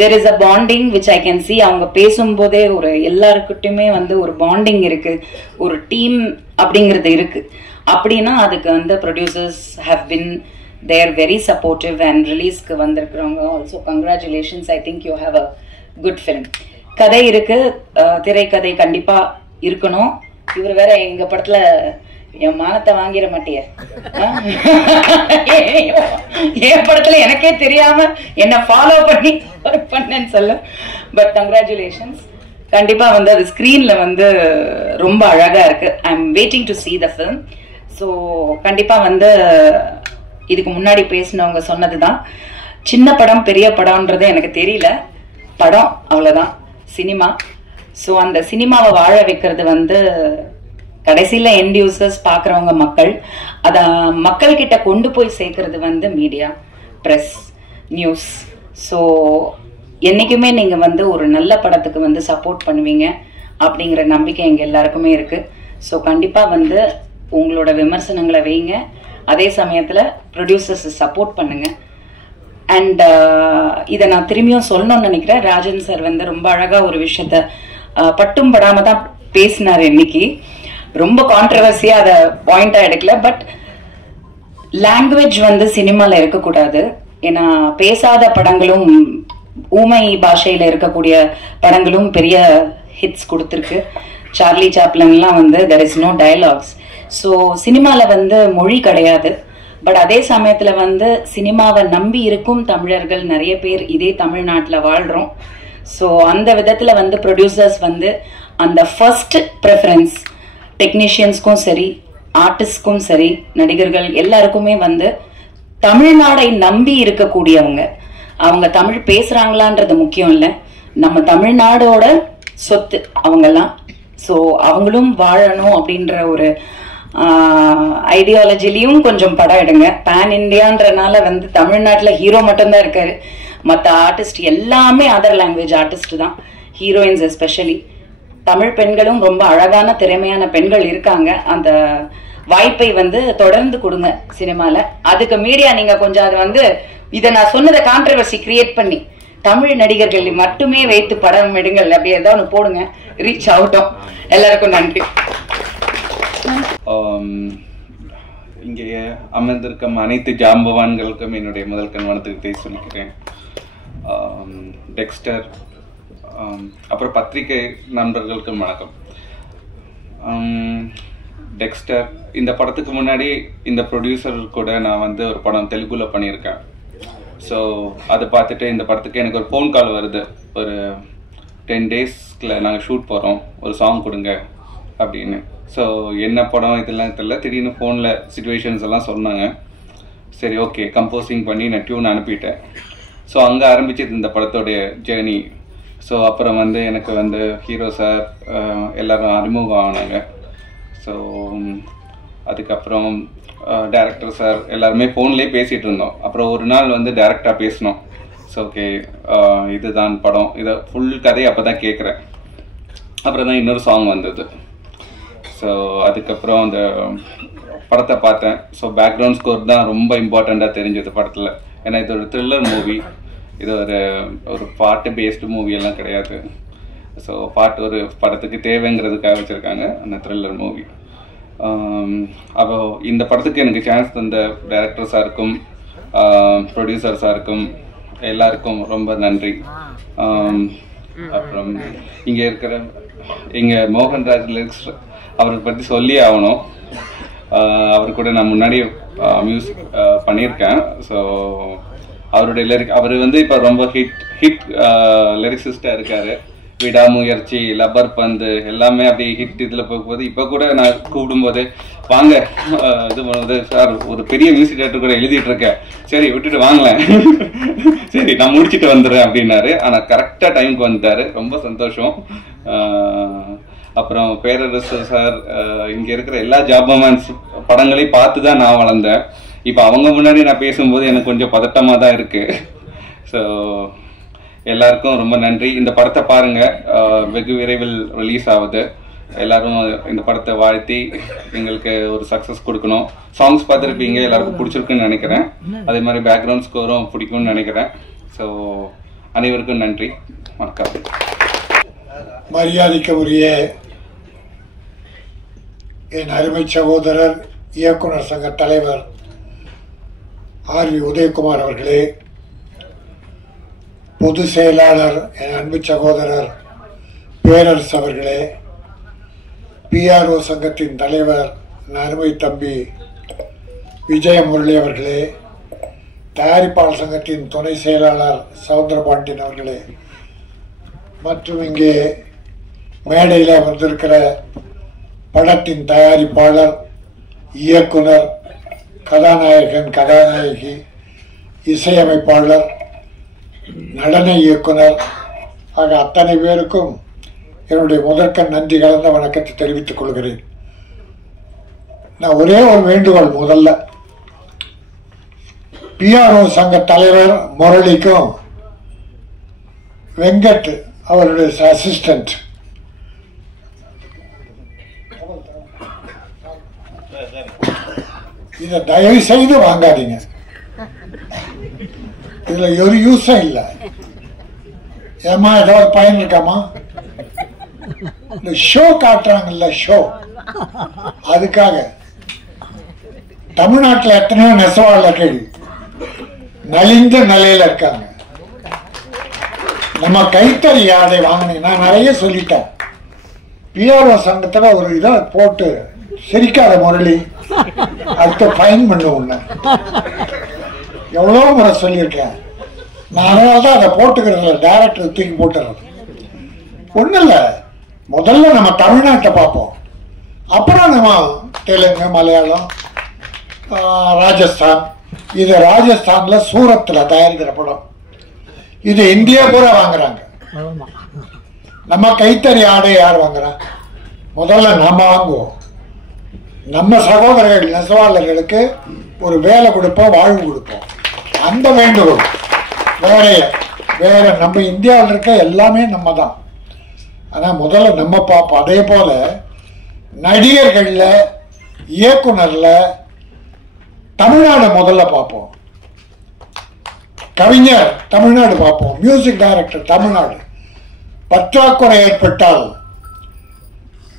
There is a bonding which I can see. அவங்க பேசும்போதே ஒரு எல்லாருக்கிட்டையுமே வந்து ஒரு பாண்டிங் இருக்கு, ஒரு டீம் அப்படிங்கிறது இருக்கு. அப்படின்னா அதுக்கு வந்து producers have been there very supportive. And ரிலீஸ்க்கு வந்திருக்கிறவங்க also congratulations. I think you have a good film. கதை இருக்கு, திரைக்கதை கண்டிப்பா இருக்கணும். இவர் வேற எங்க படத்துல என் மானத்தை வாங்கிட மாட்டிய, என் படத்துல எனக்கே தெரியாம என்ன ஃபாலோ பண்ணி பண்ணேன்னு சொல்ல. But congratulations. கண்டிப்பா வந்து அது ஸ்கிரீன்ல வந்து ரொம்ப அழகா இருக்கு. I am waiting to see the film. So கண்டிப்பா வந்து இதுக்கு முன்னாடி பேசினவங்க சொன்னதுதான், சின்ன படம் பெரிய படம்ன்றது எனக்கு தெரியல, படம் அவ்வளவுதான், சினிமா. ஸோ அந்த சினிமாவை வாழ வைக்கிறது வந்து கடைசியில் எண்ட் யூசர்ஸ் பார்க்குறவங்க மக்கள், அதை மக்கள்கிட்ட கொண்டு போய் சேர்க்கறது வந்து மீடியா, ப்ரெஸ், நியூஸ். ஸோ என்றைக்குமே நீங்கள் வந்து ஒரு நல்ல படத்துக்கு வந்து சப்போர்ட் பண்ணுவீங்க அப்படிங்கிற நம்பிக்கை எங்கள் எல்லாருக்குமே இருக்குது. ஸோ கண்டிப்பாக வந்து உங்களோட விமர்சனங்களை வைங்க, அதே சமயத்தில் ப்ரொடியூசர்ஸ் சப்போர்ட் பண்ணுங்கள். அண்ட் இதை நான் திரும்பியும் சொல்லணும்னு நினைக்கிறேன். ராஜன் சார் வந்து ரொம்ப அழகாக ஒரு விஷயத்த பட்டும் படாம தான் பேசினார். இன்னைக்கு ரொம்ப கான்ட்ரவர்சியா அதை பாயிண்டா எடுக்கல. பட் லாங்குவேஜ் வந்து சினிமால இருக்கக்கூடாது. ஏன்னா பேசாத படங்களும், ஊமை பாஷையில இருக்கக்கூடிய படங்களும் பெரிய ஹிட்ஸ் கொடுத்துருக்கு. சார்லி சாப்ளின்லாம் வந்து there is no dialogues. So சினிமால வந்து மொழி கிடையாது. பட் அதே சமயத்துல வந்து சினிமாவை நம்பி இருக்கும் தமிழர்கள் நிறைய பேர் இதே தமிழ்நாட்டில் வாழ்றோம். ஸோ அந்த விதத்தில் வந்து ப்ரொடியூசர்ஸ் வந்து அந்த ஃபர்ஸ்ட் ப்ரெஃபரன்ஸ் டெக்னீஷியன்ஸ்க்கும் சரி, ஆர்டிஸ்ட்க்கும் சரி, நடிகர்கள் எல்லாருக்குமே வந்து தமிழ்நாடை நம்பி இருக்கக்கூடியவங்க. அவங்க தமிழ் பேசுகிறாங்களான்றது முக்கியம் இல்லை, நம்ம தமிழ்நாடோட சொத்து அவங்கெல்லாம். ஸோ அவங்களும் வாழணும் அப்படின்ற ஒரு ஐடியாலஜிலையும் கொஞ்சம் படம் எடுங்க. பேன் இண்டியான்றனால வந்து தமிழ்நாட்டில் ஹீரோ மட்டும்தான் இருக்காரு, மற்ற ஆர்டிஸ்ட் எல்லாமே அதர் லாங்குவேஜ் ஆர்டிஸ்ட் தான், ஹீரோயின்ஸ் எஸ்பெஷலி. தமிழ் பெண்களும் ரொம்ப அழகான திறமையான பெண்கள் இருக்காங்க. அந்த வாய்ப்பை வந்து தொடர்ந்து கொடுங்க சினிமால. அதுக்கு மீடியா நீங்க கொஞ்சம் அது வந்து இதை நான் சொன்னதை கான்ட்ரவர்சி கிரியேட் பண்ணி தமிழ் நடிகர்களை மட்டுமே வைத்து படம் எடுங்கள் அப்படி ஏதாவது ஒன்று போடுங்க, ரீச் ஆகட்டும். எல்லாருக்கும் நன்றி. இங்கே அமர்ந்திருக்கும் அனைத்து ஜாம்பவான்களுக்கும் என்னுடைய முதல் கண் வணக்கத்தை சொல்லிக்கிறேன். டெக்ஸ்டர், அப்புறம் பத்திரிகை நண்பர்களுக்கு வணக்கம். டெக்ஸ்டர் இந்த படத்துக்கு முன்னாடி இந்த ப்ரொடியூசர் கூட நான் வந்து ஒரு படம் தெலுங்குல பண்ணியிருக்கேன். ஸோ அதை பார்த்துட்டு இந்த படத்துக்கு எனக்கு ஒரு ஃபோன் கால் வருது, ஒரு 10 daysல நாங்கள் ஷூட் போகிறோம், ஒரு சாங் கொடுங்க அப்படின்னு. ஸோ என்ன படம் இதெல்லாம் தெரியல, திடீர்னு ஃபோனில் சிச்சுவேஷன்ஸ் எல்லாம் சொன்னாங்க. சரி ஓகே, கம்போசிங் பண்ணி நான் டியூன் அனுப்பிட்டேன். ஸோ அங்கே ஆரம்பிச்சது இந்த படத்தோடைய ஜேர்னி. ஸோ அப்புறம் வந்து எனக்கு வந்து ஹீரோ சார் எல்லோரும் அறிமுகம் ஆனாங்க. ஸோ அதுக்கப்புறம் டைரக்டர் சார் எல்லாருமே ஃபோன்லேயே பேசிகிட்டு இருந்தோம். அப்புறம் ஒரு நாள் வந்து டைரக்டாக பேசினோம். ஸோ ஓகே இதுதான் படம், இதை ஃபுல் கதையை அப்போ தான் கேட்குறேன். அப்புறம் தான் இன்னொரு சாங் வந்தது. ஸோ அதுக்கப்புறம் அந்த படத்தை பார்த்தேன். ஸோ பேக்ரவுண்ட் ஸ்கோர் தான் ரொம்ப இம்பார்ட்டண்ட்டாக தெரிஞ்சது படத்தில். ஏன்னா இது ஒரு த்ரில்லர் மூவி, இது ஒரு பாட்டு பேஸ்டு மூவி எல்லாம் கிடையாது. ஸோ பாட்டு ஒரு படத்துக்கு தேவைங்கிறதுக்காக வச்சுருக்காங்க அந்த த்ரில்லர் மூவி. அப்போ இந்த படத்துக்கு எனக்கு சான்ஸ் தந்த டைரக்டர் சாருக்கும் ப்ரொடியூசர் சாருக்கும் எல்லாருக்கும் ரொம்ப நன்றி. அப்புறம் இங்கே இருக்கிற எங்கள் மோகன்ராஜ் லிரிக்ஸ் அவரை பற்றி சொல்லி ஆகணும். அவர் கூட நான் முன்னாடி மியூசிக் பண்ணியிருக்கேன். ஸோ அவருடைய லிரிக், அவர் வந்து இப்போ ரொம்ப ஹிட் லிரிக்ஸிஸ்டாக இருக்கார். விடாமுயற்சி, லப்பர் பந்து எல்லாமே அப்படியே ஹிட் இதில் போகும்போது இப்போ கூட நான் கூப்பிடும்போது வாங்க இது பண்ணும்போது, சார் ஒரு பெரிய மியூசிக் டேரக்டர் கூட எழுதிட்டு இருக்கேன், சரி விட்டுட்டு வாங்கலேன், சரி நான் முடிச்சுட்டு வந்துடுறேன் அப்படின்னாரு. ஆனால் கரெக்டாக டைமுக்கு வந்துட்டாரு, ரொம்ப சந்தோஷம். அப்புறம் பேரரசு சார், இங்கே இருக்கிற எல்லா ஜாபமேன்ஸ் படங்களையும் பார்த்து தான் நான் வளர்ந்தேன். இப்போ அவங்க முன்னாடி நான் பேசும்போது எனக்கு கொஞ்சம் பதட்டமாக தான் இருக்குது. ஸோ எல்லாருக்கும் ரொம்ப நன்றி. இந்த படத்தை பாருங்க, வெகு விரைவில் ரிலீஸ் ஆகுது. எல்லாரும் இந்த படத்தை வாழ்த்தி எங்களுக்கு ஒரு சக்ஸஸ் கொடுக்கணும். சாங்ஸ் பார்த்துருப்பீங்க, எல்லாருக்கும் பிடிச்சிருக்குன்னு நினைக்கிறேன். அதே மாதிரி பேக்ரவுண்ட் ஸ்கோரும் பிடிக்கும்னு நினைக்கிறேன். ஸோ அனைவருக்கும் நன்றி, வணக்கம். மரியாதைக்கு உரிய என் அருமை சகோதரர் இயக்குனர் சங்க தலைவர் ஆர்.வி. உதயகுமார் அவர்களே, பொதுச் செயலாளர் என் அன்பு சகோதரர் பேரரசு அவர்களே, PRO சங்கத்தின் தலைவர் என் அருமை தம்பி விஜயமுரளி அவர்களே, தயாரிப்பாளர் சங்கத்தின் துணை செயலாளர் சவுந்தரபாண்டியன் அவர்களே, மற்றும் இங்கே மேடையில் வந்திருக்கிற படத்தின் தயாரிப்பாளர், இயக்குனர், கதாநாயகன், கதாநாயகி, இசையமைப்பாளர், நடன இயக்குனர் ஆக அத்தனை பேருக்கும் என்னுடைய முதற்கண் நன்றி கலந்த வணக்கத்தை தெரிவித்துக் கொள்கிறேன். நான் ஒரே ஒரு வேண்டுகோள், முதல்ல PRO சங்க தலைவர் முரளிக்கும் வெங்கட் அவருடைய அசிஸ்டன்ட் இதை தயவு செய்து வாங்காதீங்க. இதுல ஒரு யூஸும் இல்லை. ஏமா ஏதாவது பயன் இருக்காமா? இந்த ஷோ காட்டுறாங்கல்ல, ஷோ, அதுக்காக தமிழ்நாட்டில் எத்தனையோ நெசவாளர்கள் நலிந்த நிலையில இருக்காங்க. நம்ம கைத்தறி ஆடை வாங்கினீங்க, நான் நிறைய சொல்லிட்டேன். PRO சங்கத்தில் ஒரு இதை போட்டு சிரிக்காத முரளி, அடுத்து ஃபைன் பண்ண உன்ன எவ்வளோ முறை சொல்லியிருக்கேன். நான் அதனால தான் அதை போட்டுக்கிறதில்ல, டைரக்டர் தூக்கி போட்டுறது. ஒன்றும் இல்லை, முதல்ல நம்ம தமிழ்நாட்டை பார்ப்போம், அப்புறம் நம்ம தெலுங்கு, மலையாளம், ராஜஸ்தான். இது ராஜஸ்தானில் சூரத்தில் தயாரிக்கிற படம். இது இந்தியா பூரா வாங்குறாங்க. நம்ம கைத்தறி ஆடை யார் வாங்குறா? முதல்ல நாம வாங்குவோம். நம்ம சகோதரர்கள் நெசவாளர்களுக்கு ஒரு வேலை கொடுப்போம், வாழ்வு கொடுப்போம். அந்த வேண்டுகோள். வேற நம்ம இந்தியாவில் இருக்க எல்லாமே நம்ம தான். ஆனால் முதல்ல நம்ம பார்ப்போம். அதே போல நடிகர்களில், இயக்குனரில் தமிழ்நாடு முதல்ல பார்ப்போம். கவிஞர் தமிழ்நாடு பார்ப்போம். Music director Tamil Nadu. பற்றாக்குறை ஏற்பட்டால்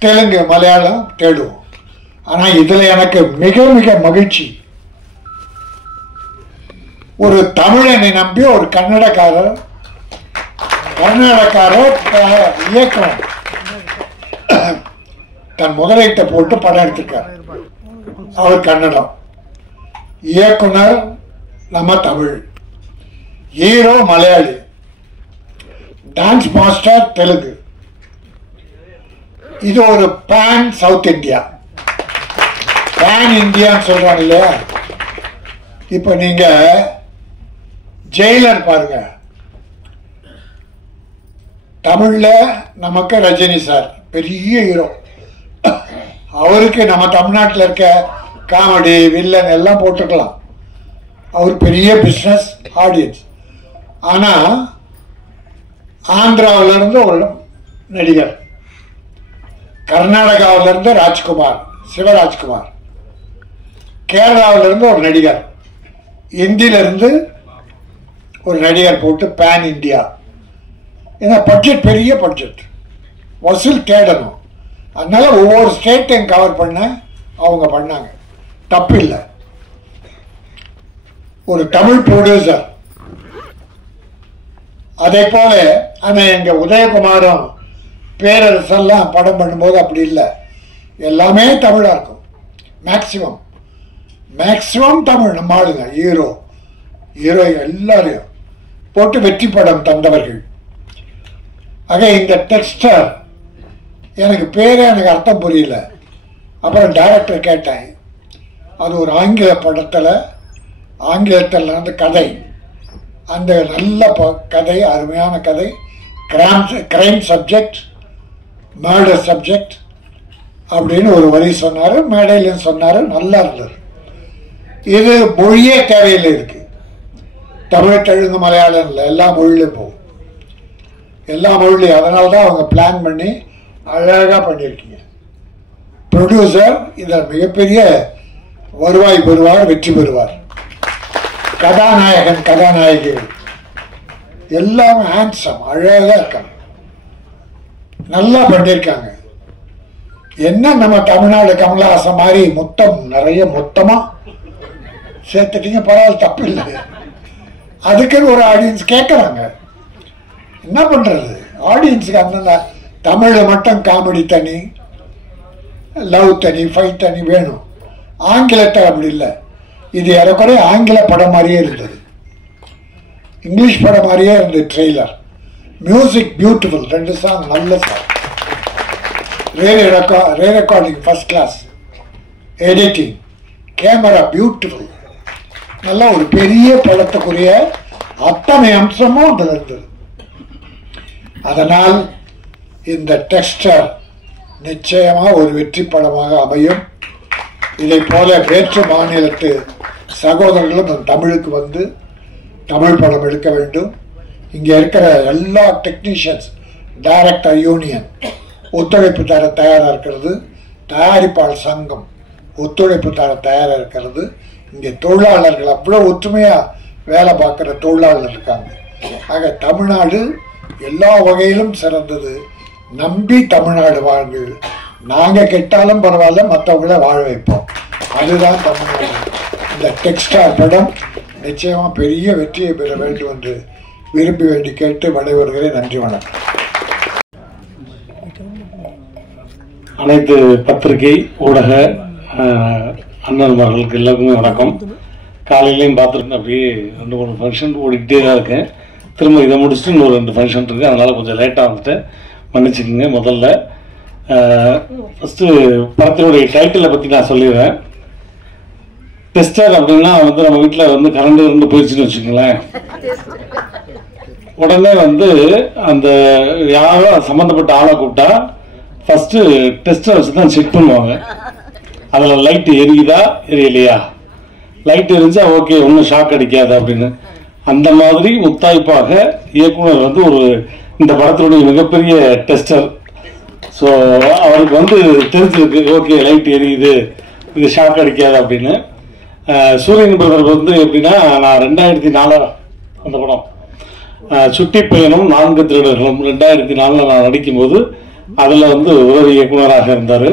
தெலுங்கு, மலையாளம் தேடுவோம். ஆனால் இதில் எனக்கு மிக மிக மகிழ்ச்சி, ஒரு தமிழனை நம்பி ஒரு கன்னடக்காரர் கர்நாடகாரர் இயக்கம் தன் முதலீட்டை போட்டு படம் எடுத்திருக்கார். அவர் கன்னடம், இயக்குனர் நம்ம Tamil, hero Malayali, dance master Telugu. இது ஒரு பேன் சவுத் இந்தியா, பேன் இந்தியான்னு சொல்றாங்க இல்லையா. இப்ப நீங்க ஜெயிலர் பாருங்க, தமிழ்ல நமக்கு ரஜினி சார் பெரிய ஹீரோ. அவருக்கு நம்ம தமிழ்நாட்டில் இருக்க காமெடி வில்லன் எல்லாம் போட்டுக்கலாம், அவர் பெரிய பிஸ்னஸ் ஆடியன்ஸ். ஆனா ஆந்திராவிலிருந்து ஒரு நடிகர், கர்நாடகாவிலிருந்து ராஜ்குமார், சிவராஜ்குமார், கேரளாவிலிருந்து ஒரு நடிகர், இந்தியிலிருந்து ஒரு நடிகர் போட்டு பேன் இந்தியா. ஏன்னா பட்ஜெட் பெரிய பட்ஜெட், வசூல் தேடணும். அதனால ஒவ்வொரு ஸ்டேட்டையும் கவர் பண்ண அவங்க பண்ணாங்க, தப்பு இல்லை. ஒரு தமிழ் ப்ரொடியூசர் அதே போல. ஆனா எங்க உதயகுமாரும் பேரரசெல்லாம் படம் பண்ணும்போது அப்படி இல்லை, எல்லாமே தமிழா இருக்கும். மேக்சிமம் தமிழ். நம்ம ஆளுங்க ஹீரோ ஹீரோயின் எல்லாரையும் போட்டு வெற்றி படம் தந்தவர்கள். ஆக இந்த டெக்ஸ்டர் எனக்கு பேரே எனக்கு அர்த்தம் புரியல. அப்புறம் டைரக்டர் கேட்டேன், அது ஒரு ஆங்கில படத்தில் ஆங்கிலத்தில் நடந்த கதை, அந்த நல்ல கதை, அருமையான கதை, கிரைம் சப்ஜெக்ட், மர்டர் சப்ஜெக்ட் அப்படின்னு ஒரு வரி சொன்னார், மேடையிலும் சொன்னார், நல்லா இருந்தது. இது மொழியே தேவையில்லை, இருக்கு தமிழ், தெலுங்கு, மலையாளம் இல்லை, எல்லா மொழியிலும் போகும், எல்லா மொழிலையும். அதனால தான் அவங்க பிளான் பண்ணி அழகாக பண்ணியிருக்கீங்க. ப்ரொடியூசர் இதில் மிகப்பெரிய வருவாய் பெறுவார், வெற்றி பெறுவார். கதாநாயகன், கதாநாயகிகள் எல்லாரும் ஹேண்ட்ஸம், அழகாக இருக்காங்க, நல்லா பண்ணியிருக்காங்க. என்ன நம்ம தமிழ்நாடு கமலஹாசன் மாதிரி மொத்தம் நிறைய மொத்தமாக சேர்த்துட்டீங்க, பரவாயில்ல, தப்பு இல்லை. அதுக்குன்னு ஒரு ஆடியன்ஸ் கேட்குறாங்க, என்ன பண்ணுறது? ஆடியன்ஸுக்கு அந்தந்த தமிழில் மட்டும் காமெடி தனி, லவ் தனி, ஃபைட் தனி வேணும். ஆங்கிலத்தை அப்படி இல்லை. இது ஏறக்குறைய ஆங்கில படம் மாதிரியே இருந்தது, இங்கிலீஷ் படம் மாதிரியே இருந்தது ட்ரெய்லர். மியூசிக் பியூட்டிஃபுல், 2 சாங் நல்ல song, re recording first class, editing, camera beautiful. நல்லா ஒரு பெரிய படத்துக்குரிய அத்தனை அம்சமும் அதில் இருந்தது. அதனால் இந்த டெக்ஸ்டர் நிச்சயமாக ஒரு வெற்றி படமாக அமையும். இதை போல வேற்று மாநிலத்து சகோதரர்களும் தமிழுக்கு வந்து தமிழ் படம் எடுக்க வேண்டும். இங்கே இருக்கிற எல்லா டெக்னீஷியன்ஸ், டைரக்டர் யூனியன் ஒத்துழைப்பு தர தயாராக இருக்கிறது, தயாரிப்பாளர் சங்கம் ஒத்துழைப்பு தர தயாராக இருக்கிறது. இங்கே தொழிலாளர்கள் அவ்வளோ ஒற்றுமையாக வேலை பார்க்குற தொழிலாளர்கள் இருக்காங்க. ஆக தமிழ்நாடு எல்லா வகையிலும் சிறந்தது. நம்பி தமிழ்நாடு வாழ்வு. நாங்கள் கெட்டாலும் பரவாயில்ல, மற்றவங்கள வாழ வைப்போம். அதுதான் தமிழ்நாடு. இந்த டெக்ஸ்டார் படம் நிச்சயமாக பெரிய வெற்றியை பெற வேண்டும் என்று விரும்பி வேண்டி கேட்டு விடைபெறுகிறேன். நன்றி, வணக்கம். அனைத்து பத்திரிகை ஊடக அண்ணன்மார்களுக்கு எல்லாருக்குமே வணக்கம். காலையிலையும் பார்த்துருக்கேன், அப்படியே 2-3 ஃபங்க்ஷன் ஓடிக்கிட்டே தான் இருக்கேன். திரும்ப இதை முடிச்சுட்டு இன்னொரு 2 ஃபங்க்ஷன் இருக்குது, அதனால் கொஞ்சம் லேட்டாக வந்துட்டேன், மன்னிச்சுக்கோங்க. முதல்ல ஃபஸ்ட்டு படத்தினுடைய டைட்டிலை பற்றி நான் சொல்லிடுறேன். டெஸ்டர் அப்படின்னா வந்து நம்ம வீட்டில் வந்து கரண்ட் இருந்து போயிடுச்சுன்னு வச்சுக்கோங்களேன், உடனே வந்து அந்த யாரோ சம்மந்தப்பட்ட ஆளை கூப்பிட்டா ஃபஸ்ட்டு டெஸ்டரை வச்சு தான் செக் பண்ணுவாங்க. அதில் லைட்டு எரியுதா எரியலையா, லைட் எரிஞ்சா ஓகே, ஒன்றும் ஷாக் அடிக்காது அப்படின்னு. அந்த மாதிரி முத்தாய்ப்பாக இயக்குனர் வந்து ஒரு இந்த படத்தினுடைய மிகப்பெரிய டெஸ்டர். ஸோ அவருக்கு வந்து தெரிஞ்சிருக்கு, ஓகே லைட் எரியுது, இது ஷாக் அடிக்காது அப்படின்னு. சூரியன் பிரதர் வந்து எப்படின்னா, நான் 2004 அந்த படம் சுட்டி பயணம் 4 திருடர்களும் 2004 நான் நடிக்கும்போது அதில் வந்து உதவி இயக்குனராக இருந்தார்.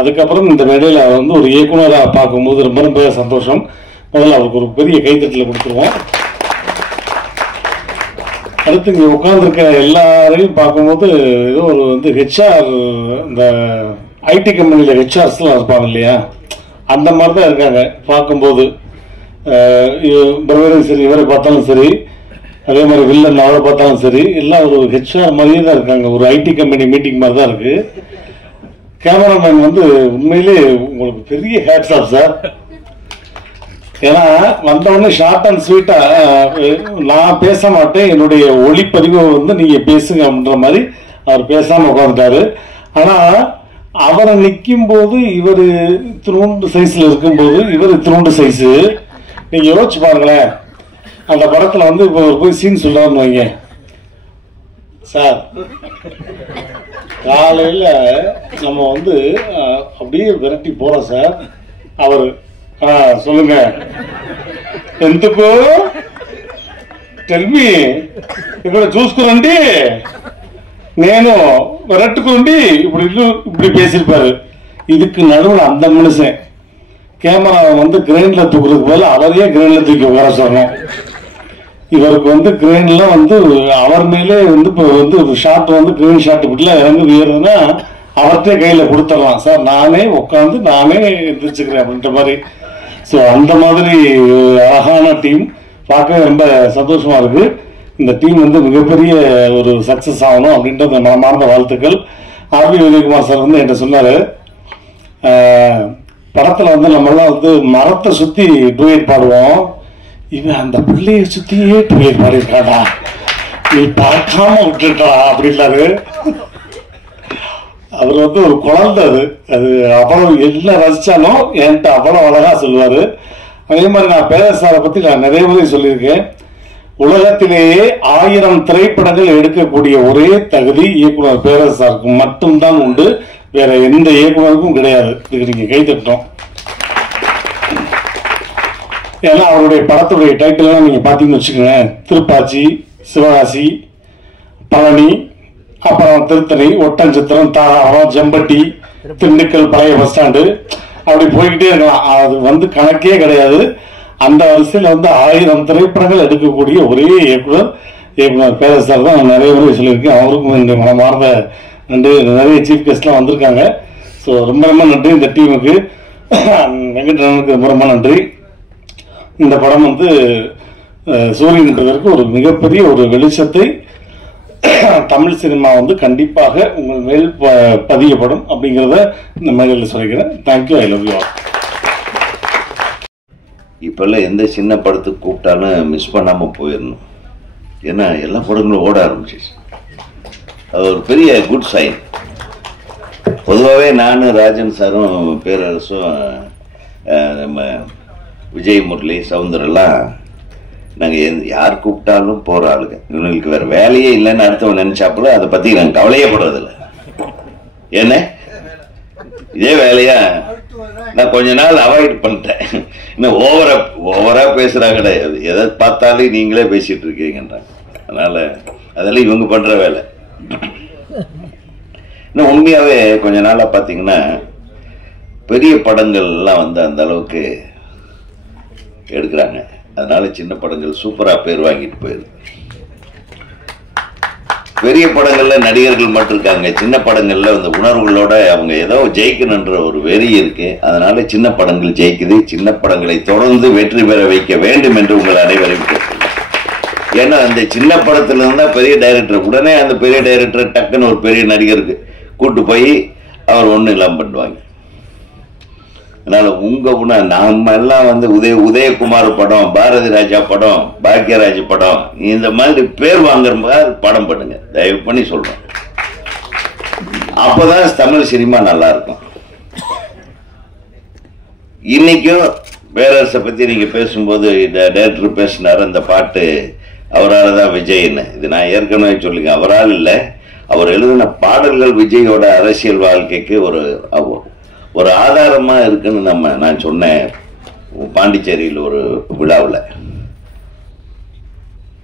அதுக்கப்புறம் இந்த மேடையில் அவர் வந்து ஒரு இயக்குனராக பார்க்கும்போது ரொம்ப ரொம்ப சந்தோஷம். முதல்ல அவருக்கு ஒரு பெரிய கைத்தட்டல கொடுத்துருவோம். அடுத்து இங்கே உட்காந்துருக்க எல்லாரையும் பார்க்கும்போது ஏதோ ஒரு வந்து ஹெச்ஆர், இந்த ஐடி கம்பெனியில் ஹெச்ஆர்ஸ்லாம் இருப்பாங்க இல்லையா, அந்த மாதிரி தான் இருக்காங்க பார்க்கும்போது. பிரதரும் சரி, இவரை பார்த்தாலும் சரி, அதே மாதிரி வில்லன் அவரை பார்த்தாலும் சரி, எல்லாம் ஒரு ஹெச்ஆர் மாதிரியே தான் இருக்காங்க. ஒரு ஐடி கம்பெனி மீட்டிங் மாதிரி தான் இருக்கு. கேமராமேன் வந்து உண்மையிலே உங்களுக்கு பெரிய ஹேட்ஸ் ஆஃப் சார். ஏன்னா வந்தவொடனே ஷார்ட் அண்ட் ஸ்வீட்டா நான் பேச மாட்டேன், என்னுடைய ஒளிப்பதிவை வந்து நீங்க பேசுங்க அப்படின்ற மாதிரி அவர் பேசாம உட்காந்துட்டாரு. ஆனா அவரை நிற்கும் போது இவர் இத்தினூண்டு சைஸ்ல இருக்கும்போது இவர் இத்தினூண்டு சைஸு. நீங்க யோசிச்சு பாருங்களேன், அந்த படத்துல வந்து இப்போ போய் சீன் சொல்றாருன்னு வைங்க சார், காலையில நம்ம வந்து அப்படியே விரட்டி போறோம் சார். அவர் சொல்லுங்க, ఎందుకు టెల్ మీ ఇక్కడ చూసుకురండి నేను விரட்டுக்குண்டி இப்படி பேசியிருப்பாரு. இதுக்கு நடுவில் அந்த மனுஷன் கேமராவை வந்து கிரெயின்ல தூக்குறதுக்கு போல அவரையே கிரெயின்ல தூக்கி உட்கார சொல்லணும். இவருக்கு வந்து கிரெயின்ல வந்து அவர் மேலே வந்து இப்போ வந்து ஷாட் வந்து கிரெயின் ஷாட் இப்படிலாம் இறங்கி ஏறுதுன்னா அவர்கிட்ட கையில கொடுத்துடலாம் சார், நானே உட்காந்து நானே எந்திரிச்சுக்கிறேன் அப்படின்ற மாதிரி. ஸோ அந்த மாதிரி அழகான டீம் பார்க்க ரொம்ப சந்தோஷமா இருக்கு. இந்த டீம் வந்து மிகப்பெரிய ஒரு சக்சஸ் ஆகணும் அப்படின்றது மனமார்ந்த வாழ்த்துக்கள். ஆர்வி உதயகுமார் சார் வந்து என்கிட்ட சொன்னாரு, படத்துல வந்து நம்மளாம் வந்து மரத்தை சுத்தி டூயட் பாடுவோம், இவன் அந்த பிள்ளையை சுத்தியே டூயட் பாடியிருக்காடா, நீ பார்க்காம விட்டுட்டா அப்படின்னாரு. அவர் வந்து ஒரு குழந்தை, அது அவ்வளவு எல்லாம் ரசிச்சாலும் என்கிட்ட அவ்வளவு அழகா சொல்லுவாரு. அதே மாதிரி நான் பேரரசாரை பத்தி நான் நிறைய முறை சொல்லியிருக்கேன். உலகத்திலேயே 1000 திரைப்படங்கள் எடுக்கக்கூடிய ஒரே தகுதி இயக்குனர் பேரரசாருக்கு மட்டும்தான் உண்டு, வேற எந்த இயக்குனருக்கும் கிடையாது. இதுக்கு நீங்க கை தட்டணும். ஏன்னா அவருடைய படத்துடைய டைட்டில் எல்லாம் நீங்க பாத்தீங்கன்னு வச்சுக்கோங்க, திருப்பாச்சி, சிவகாசி, பழனி, அப்புறம் திருத்தணி, ஒட்டன்சத்திரம், தாராபுரம், ஜம்பட்டி, திண்டுக்கல், பழைய பஸ் ஸ்டாண்டு, அப்படி போய்கிட்டே இருக்கலாம். அது வந்து கணக்கே கிடையாது. அந்த வரிசையில் வந்து 1000 திரைப்படங்கள் எடுக்கக்கூடிய ஒரே இயக்குனர் பேரரசார் தான். நான் நிறைய முறை சொல்லியிருக்கேன். அவருக்கும் இந்த மனமார்ந்த நன்றி. நிறைய சீஃப் கெஸ்ட்லாம் வந்திருக்காங்க. ஸோ ரொம்ப ரொம்ப நன்றி இந்த டீமுக்கு. வெங்கட்ரனுக்கு ரொம்ப ரொம்ப நன்றி. இந்த படம் வந்து சூரியன்றதற்கு ஒரு மிகப்பெரிய ஒரு வெளிச்சத்தை தமிழ் சினிமா வந்து கண்டிப்பாக உங்கள் மேல் பதியப்படும் அப்படிங்கிறத இந்த மேடையில் சொல்லிக்கிறேன். Thank you, I love you all. இப்போல்லாம் எந்த சின்ன படத்துக்கு கூப்பிட்டாலும் மிஸ் பண்ணாமல் போயிடணும். ஏன்னா எல்லா படங்களும் ஓட ஆரம்பிச்சிச்சு. அது ஒரு பெரிய குட் சைன். பொதுவாகவே நானும் ராஜன் சாரும் பேரரசும் நம்ம விஜய் முரளி சவுந்தரெல்லாம் நாங்கள் யார் கூப்பிட்டாலும் போகிற ஆளுங்க. இவங்களுக்கு வேறு வேலையே இல்லைன்னு அடுத்தவன் நினச்சாப்புல அதை பற்றி நாங்கள் கவலையப்படுறதில்ல. என்ன இதே வேலையா நான் கொஞ்ச நாள் அவாய்ட் பண்ணிட்டேன். இன்னும் ஓவரா பேசுறா கிடையாது, எதை பார்த்தாலும் நீங்களே பேசிட்டு இருக்கீங்கன்றாங்க. அதனால அதெல்லாம் இவங்க பண்ற வேலை. இன்னும் உண்மையாவே கொஞ்ச நாளா பாத்தீங்கன்னா பெரிய படங்கள் எல்லாம் வந்து அந்த அளவுக்கு எடுக்கிறாங்க. அதனால சின்ன படங்கள் சூப்பரா பேர் வாங்கிட்டு போயிருது. பெரிய படங்கள்ல நடிகர்கள் மட்டும் இருக்காங்க, சின்ன படங்கள்ல அந்த உணர்வுகளோட அவங்க ஏதோ ஜெயிக்கணுன்ற ஒரு வெறி இருக்கு. அதனால சின்ன படங்கள் ஜெயிக்குது. சின்ன படங்களை தொடர்ந்து வெற்றி பெற வைக்க வேண்டும் என்று உங்கள் அனைவரையும் கேட்கிறேன். ஏன்னா அந்த சின்ன படத்துல இருந்தா பெரிய டைரக்டர் உடனே அந்த பெரிய டைரக்டர் டக்குன்னு ஒரு பெரிய நடிகருக்கு கூட்டு போய் அவர் ஒன்றும் இல்லாமல் பண்ணுவாங்க. அதனால உங்க நம்ம எல்லாம் வந்து உதயகுமார் படம், பாரதி ராஜா படம், பாக்கியராஜ் படம், இந்த மாதிரி பேர் வாங்குற மாதிரி படம் பண்ணுங்க, தயவு பண்ணி சொல்றேன். அப்பதான் தமிழ் சினிமா நல்லா இருக்கும். இன்னைக்கும் பேரரசை பத்தி நீங்க பேசும்போது டைரக்டர் பேசினாரு, அந்த பாட்டு அவரால் தான் விஜய்ன்னு. இது நான் ஏற்கனவே சொல்லுங்க, அவரால் இல்லை, அவர் எழுதின பாடல்கள் விஜயோட அரசியல் வாழ்க்கைக்கு ஒரு ஆதாரமா இருக்குன்னு நான் சொன்னேன் பாண்டிச்சேரியில் ஒரு விழாவில்.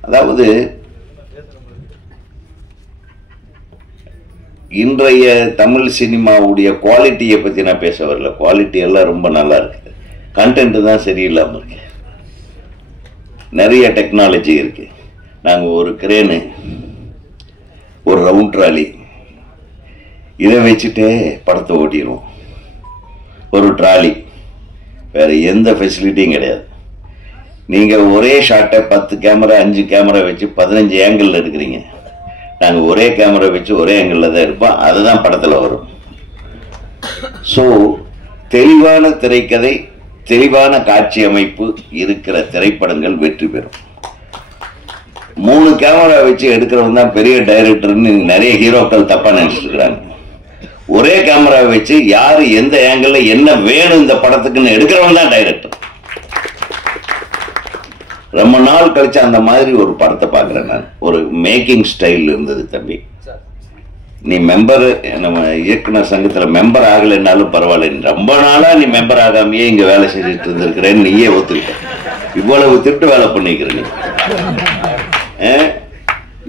அதாவது இன்றைய தமிழ் சினிமாவுடைய குவாலிட்டியை பத்தி நான் பேச வரல. குவாலிட்டி எல்லாம் ரொம்ப நல்லா இருக்கு, கண்டென்ட் தான் சரியில்லாம இருக்கு. நிறைய டெக்னாலஜி இருக்கு, நாங்கள் ஒரு கிரேனு, ஒரு ரவுண்ட் ட்ராலி, இதை வச்சுட்டே படத்தை ஓட்டிடுவோம். ஒரு ட்ராலி, வேற எந்த ஃபெசிலிட்டியும் கிடையாது. நீங்கள் ஒரே ஷாட்டை 10 கேமரா 5 கேமரா வச்சு 15 ஆங்கிளில் எடுக்கிறீங்க. நாங்கள் ஒரே கேமரா வச்சு ஒரே ஆங்கிளில் தான் இருப்போம். அதுதான் படத்தில் வரும். ஸோ தெளிவான திரைக்கதை, தெளிவான காட்சி அமைப்பு இருக்கிற திரைப்படங்கள் வெற்றி பெறும். 3 கேமரா வச்சு எடுக்கிறவங்க தான் பெரிய டைரக்டர்னு நிறைய ஹீரோக்கள் தப்பா நினைச்சிட்டு இருக்கிறாங்க. ஒரே கேமரா வச்சு யாரு எந்த ஆங்கிள் என்ன வேணும் இந்த படத்துக்குன்னு எடுக்கிறவங்க தான் டைரக்டர். ரொம்ப நாள் கழிச்சு அந்த மாதிரி ஒரு படத்தை பார்க்கிறேன் நான். ஒரு மேக்கிங் ஸ்டைல் இருந்தது தம்பி. நீ மெம்பர், நம்ம இயக்குனர் சங்கத்துல மெம்பர் ஆகலைன்னாலும் பரவாயில்ல, ரொம்ப நாளா நீ மெம்பர் ஆகாமையே இங்க வேலை செஞ்சுட்டு இருந்திருக்கிறேன்னு நீயே ஒத்துக்கிட்ட. இவ்வளவு திட்டு வேலை பண்ணிக்கிற நீ.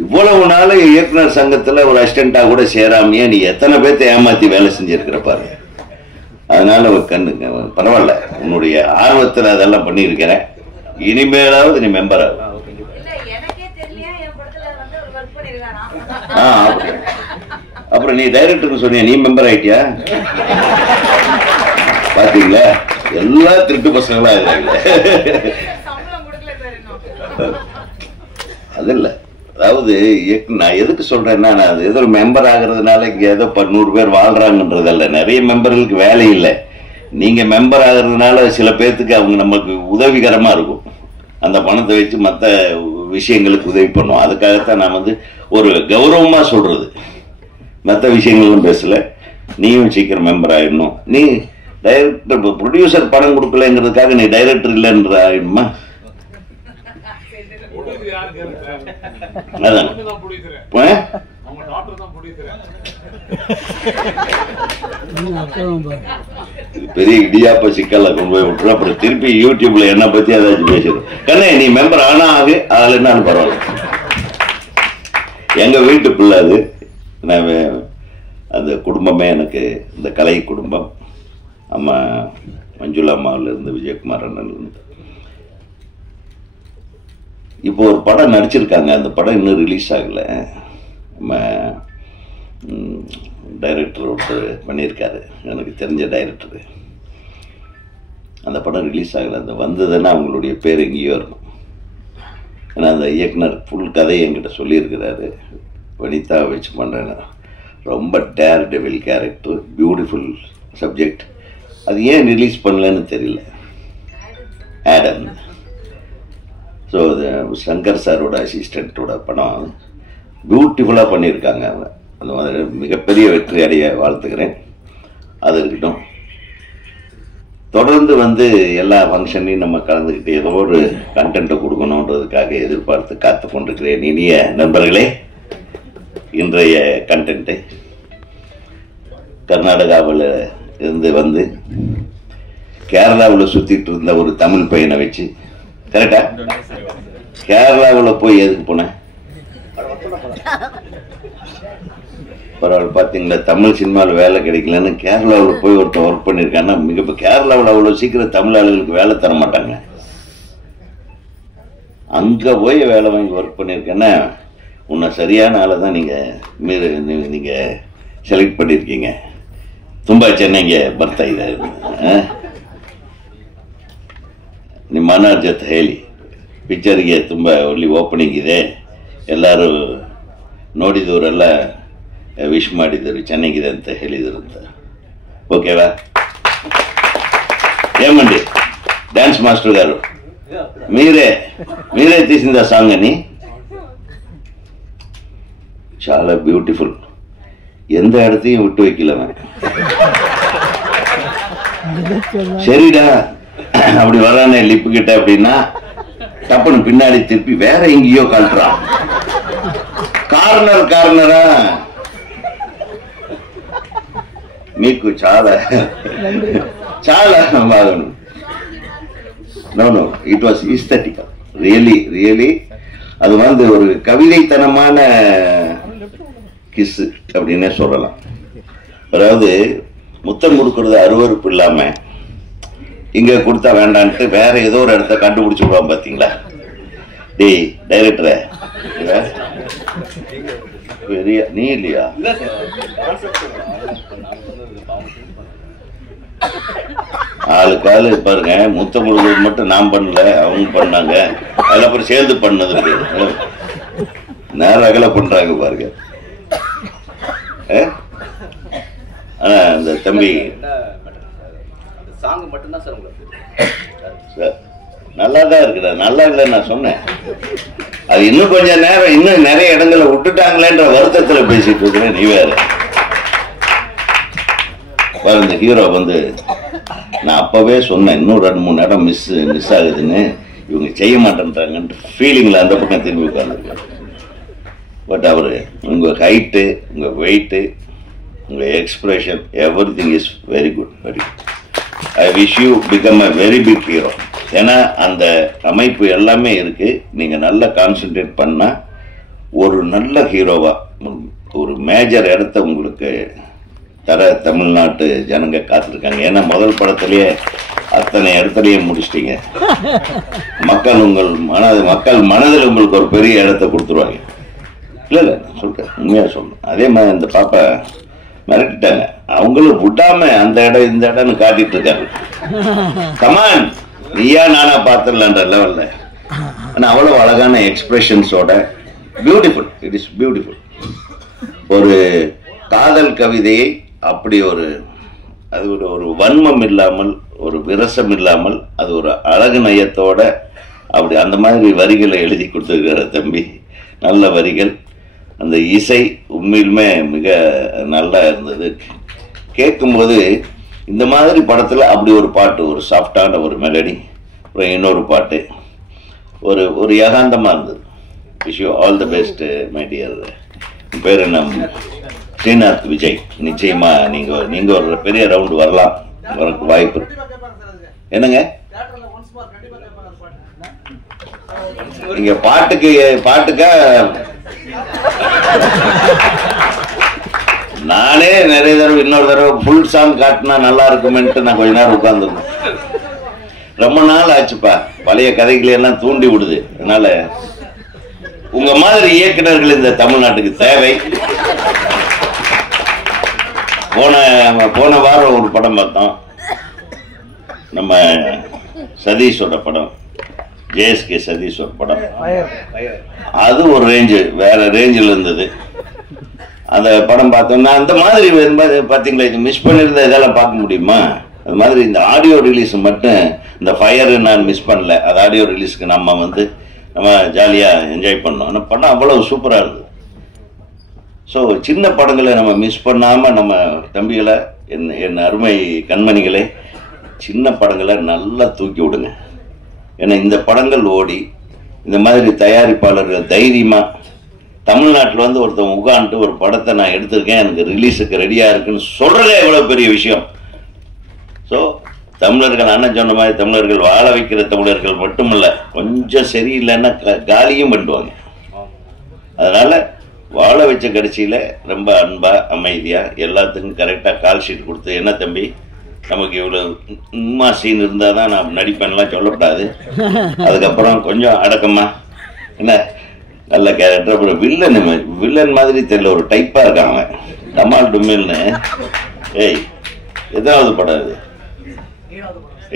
இவ்வளவு நாள் இயக்குனர் சங்கத்துல ஒரு அசிஸ்டண்டா கூட சேராமையே நீ எத்தனை பேர்த்த ஏமாத்தி வேலை செஞ்சிருக்கிற பாரு. அதனால கண்ணுங்க பரவாயில்ல, உன்னுடைய ஆர்வத்துல அதெல்லாம் பண்ணியிருக்கிறேன். இனிமேலாவது நீ மெம்பர் ஆகும். அப்புறம் நீ டைரக்டர் சொன்னியா, நீ மெம்பர் ஆயிட்டியா? பாத்தீங்களா, எல்லா திருட்டு பசங்களா இருக்காங்க. அது இல்ல, அதாவது நான் எதுக்கு சொல்றேன்னா, நான் ஏதோ மெம்பர் ஆகுறதுனால இங்க ஏதோ 100 பேர் வாழ்றாங்கன்றதல்ல. நிறைய மெம்பர்களுக்கு வேலை இல்லை. நீங்க மெம்பர் ஆகுறதுனால சில பேர்த்துக்கு அவங்க நமக்கு உதவிகரமா இருக்கும். அந்த பணத்தை வச்சு மற்ற விஷயங்களுக்கு உதவி பண்ணுவோம். அதுக்காகத்தான் நான் ஒரு கௌரவமா சொல்றது, மற்ற விஷயங்களும் பேசல. நீயும் சீக்கிரம் மெம்பர் ஆயிடணும். நீ டைரக்டர் ப்ரொடியூசர் பணம் கொடுக்கலங்கிறதுக்காக நீ டைரக்டர் இல்லைன்ற ஆயிடுமா? அதான் பெரிய இடியாப்ப சிக்கல்ல கொண்டு போய் விட்டுரும். அப்புறம் திருப்பி யூடியூப்ல என்ன பத்தி ஏதாச்சும் பேசுறோம். கண்ணே நீ மெம்பர் ஆனா ஆகு, அதுல என்னாலும் பரவாயில்ல. எங்க வீட்டு பிள்ளை அது. நான் அந்த குடும்பமே எனக்கு இந்த கலை குடும்பம். அம்மா மஞ்சுளா அம்மாவில இருந்து விஜயகுமார் அண்ணன் இருந்து இப்போ ஒரு படம் நடிச்சிருக்காங்க. அந்த படம் இன்னும் ரிலீஸ் ஆகல. நம்ம டைரக்டர் ஒருத்தர் பண்ணியிருக்காரு, எனக்கு தெரிஞ்ச டைரக்டரு. அந்த படம் ரிலீஸ் ஆகலை. அந்த வந்ததுன்னா அவங்களுடைய பேர் எங்கேயோ இருக்கும். ஏன்னா அந்த இயக்குனர் ஃபுல் கதையை என்கிட்ட சொல்லியிருக்கிறாரு. வனிதா வச்சு பண்ணுறேன். ரொம்ப daredevil character, beautiful subject. அது ஏன் ரிலீஸ் பண்ணலன்னு தெரியல. ஆடம். ஸோ சங்கர் சாரோட அசிஸ்டண்ட்டோட படம் பியூட்டிஃபுல்லாக பண்ணியிருக்காங்க. அவங்க அந்த மாதிரி மிகப்பெரிய வெற்றி அடைய வாழ்த்துக்கிறேன். அது இருக்கட்டும். தொடர்ந்து எல்லா ஃபங்க்ஷன்லையும் நம்ம கலந்துக்கிட்டு ஏதோ ஒரு கண்டென்ட்டை கொடுக்கணுன்றதுக்காக எதிர்பார்த்து காத்து கொண்டிருக்கிறேன். இனிய நண்பர்களே, இன்றைய கண்டென்ட்டை கர்நாடகாவில் இருந்து கேரளாவில் சுற்றிட்டு இருந்த ஒரு தமிழ் பையனை வச்சு, கரெக்டா? கேரளாவில் போய் எதுக்கு போனேன்? பரவாயில்ல, பார்த்தீங்களா, தமிழ் சினிமாவில் வேலை கிடைக்கலன்னு கேரளாவில் போய் ஒருத்தர் ஒர்க் பண்ணியிருக்காங்கன்னா, மிக கேரளாவில் அவ்வளோ சீக்கிரம் தமிழ் ஆளுகளுக்கு வேலை தர மாட்டாங்க. அங்கே போய் வேலை வாங்கி ஒர்க் பண்ணியிருக்கேன்னா உன்னை சரியான ஆளை தான் நீங்கள் செலக்ட் பண்ணியிருக்கீங்க. ತುಂಬಾ ಚೆನ್ನಾಗಿ ಬರ್ತಾ ಇದೆ. ನಿಮ್ಮ ಅಣ್ಣರ ಜೊತೆ ಹೇಳಿ, ಪಿಕ್ಚರ್ಗೆ ತುಂಬ ಒಳ್ಳೆ ಓಪನಿಂಗ್ ಇದೆ, ಎಲ್ಲರೂ ನೋಡಿದವರೆಲ್ಲ ವಿಶ್ ಮಾಡಿದರು, ಚೆನ್ನಾಗಿದೆ ಅಂತ ಹೇಳಿದರು ಅಂತ. ಓಕೆವಾ? ఏమండి డాన్స్ మాస్టర్ గారు, మీరే తీసింది ఆ సాంగ్ అని? చాలా బ్యూటిఫుల్. எந்த இடத்தையும் விட்டு வைக்கலவன். சரிடா, அப்படி வரானே லிப்பு கிட்ட அப்படின்னா டப்புன்னு பின்னாடி திருப்பி வேற எங்கேயோ கழட்டுறான். కార్నరా మీకు చాలా బాగుంది. No it was aesthetical, really. அது ஒரு கவிதைத்தனமான கிஸ் அப்படின்னே சொல்லலாம். அதாவது முத்தம் கொடுக்கறது அருவருப்பு இல்லாம இங்க கொடுத்தா வேண்டான்ட்டு வேற ஏதோ ஒரு இடத்த கண்டுபிடிச்சு விடுவான். பாத்தீங்களா? டேய் டைரக்டரை, பெரிய நீ இல்லையா? ஆளுக்கு ஆளு பாருங்க. முத்தமிழ் மட்டும் நான் பண்ணல, அவங்க பண்ணாங்க. அதில் அப்புறம் சேர்ந்து பண்ணது நேரம் அகல பண்றாங்க பாருங்க. ஆனா அந்த தம்பி நல்லா தான் இருக்குடா. நல்லா இல்லைன்னு நான் சொன்னேன். அது இன்னும் கொஞ்சம் நேரம் இன்னும் நிறைய இடங்களை விட்டுட்டாங்களேன்ற வருத்தத்துல பேசிட்டு இருக்கிறேன். நீ வேற இந்த ஹீரோ வந்து நான் அப்பவே சொன்னேன், இன்னும் 2-3 இடம் மிஸ் ஆகுதுன்னு, இவங்க செய்ய மாட்டேன்றாங்கன்ற ஃபீலிங்ல அந்த பக்கம் திரும்பி உட்காந்துருக்கேன். பட் அவரு உங்க ஹைட்டு, உங்க வெயிட்டு, உங்க expression, everything is very good, very good. I wish you become a very big hero. ஏன்னா அந்த அமைப்பு எல்லாமே இருக்கு. நீங்க நல்லா கான்சென்ட்ரேட் பண்ணா ஒரு நல்ல ஹீரோவா ஒரு மேஜர் இடத்த உங்களுக்கு தர தமிழ்நாட்டு ஜனங்க காத்திருக்காங்க. ஏன்னா முதல் படத்திலேயே அத்தனை இடத்துலயும் முடிச்சிட்டீங்க. மக்கள் மனதில் உங்களுக்கு ஒரு பெரிய இடத்த கொடுத்துருவாங்க. இல்ல நான் சொல்றேன், உண்மையா சொல்றேன். அதே மாதிரி அந்த பாப்பா மிரட்டிட்டாங்க. அவங்களும் விடாம அந்த இடம் இந்த இடம்னு காட்டிட்டு இருக்காங்க. கமான் நீயா நானா பார்த்துடலான்ற லெவல்ல. ஆனா அவ்வளவு அழகான எக்ஸ்பிரஷன்ஸோட பியூட்டிஃபுல், இட் இஸ் பியூட்டிஃபுல். ஒரு காதல் கவிதையை அப்படி அது ஒரு வன்மம் இல்லாமல், ஒரு விரசம் இல்லாமல், அது ஒரு அழகு நயத்தோட அப்படி அந்த மாதிரி வரிகளை எழுதி கொடுத்துருக்கிற தம்பி. நல்ல வரிகள். அந்த இசை உண்மையிலுமே மிக நல்லா இருந்தது. கேட்கும்போது இந்த மாதிரி படத்தில் அப்படி ஒரு பாட்டு, ஒரு சாஃப்டான ஒரு மெலடி, அப்புறம் இன்னொரு பாட்டு, ஒரு ஏகாந்தமாக இருந்தது. Wish you all the best my dear. பேர் என்ன? ஸ்ரீநாத் விஜய். நிச்சயமா நீங்க ஒரு பெரிய ரவுண்டு வரலாம், வரக்கு வாய்ப்பு. என்னங்க நீங்க பாட்டுக்கா நானே நிறைய தடவை இன்னொரு தடவை ஃபுல் சாங் காட்டினா நல்லா இருக்குமென்ட்டு நான் கொஞ்ச நேரம் உட்கார்ந்துருந்தேன். ரொம்ப நாள் ஆச்சுப்பா. பழைய கதைகளை எல்லாம் தூண்டி விடுது. அதனால உங்க மாதிரி இயக்குநர்கள் இந்த தமிழ்நாட்டுக்கு தேவை. போன வாரம் ஒரு படம் பார்த்தோம், நம்ம சதீஷோட படம், ஜேஎஸ்கே சதீஷோட படம். அது ஒரு ரேஞ்சு, வேற ரேஞ்சில் இருந்தது. அந்த படம் பார்த்தோம்னா அந்த மாதிரி பார்த்தீங்களா, இது மிஸ் பண்ணியிருந்தா இதெல்லாம் பார்க்க முடியுமா? அது மாதிரி இந்த ஆடியோ ரிலீஸ் மட்டும், இந்த ஃபயர் நான் மிஸ் பண்ணல. அது ஆடியோ ரிலீஸ்க்கு நம்ம ஜாலியாக என்ஜாய் பண்ணோம். ஆனால் படம் அவ்வளவு சூப்பராக இருந்தது. ஸோ சின்ன படங்களை நம்ம மிஸ் பண்ணாமல், நம்ம தம்பிகளை, என் அருமை கண்மணிகளை, சின்ன படங்களை நல்லா தூக்கி விடுங்க. ஏன்னா இந்த படங்கள் ஓடி இந்த மாதிரி தயாரிப்பாளர்கள் தைரியமாக தமிழ்நாட்டில் வந்து ஒருத்தன் உட்காந்துட்டு ஒரு படத்தை நான் எடுத்திருக்கேன், எனக்கு ரிலீஸுக்கு ரெடியாக இருக்குன்னு சொல்கிறதே எவ்வளோ பெரிய விஷயம். ஸோ தமிழர்கள், அண்ணன் சொன்ன மாதிரி, தமிழர்கள் வாழ வைக்கிற தமிழர்கள் மட்டுமல்ல, கொஞ்சம் சரியில்லைன்னா காலியும் பண்ணுவாங்க. அதனால் வாழ வச்ச கடைசியில் ரொம்ப அன்பாக, அமைதியாக, எல்லாத்துக்கும் கரெக்டாக கால் ஷீட் கொடுத்து, என்ன தம்பி நமக்கு இவ்வளோ உண்மா சீன் இருந்தால் தான் நான் நடிப்பேன்லாம் சொல்லக்கூடாது. அதுக்கப்புறம் கொஞ்சம் அடக்கமாக, என்ன நல்ல கேரக்டர். அப்புறம் வில்லன் மாதிரி தெரியல, ஒரு டைப்பாக இருக்காங்க. டமால் டுமில்னு. ஏய், எதாவது படம் இது?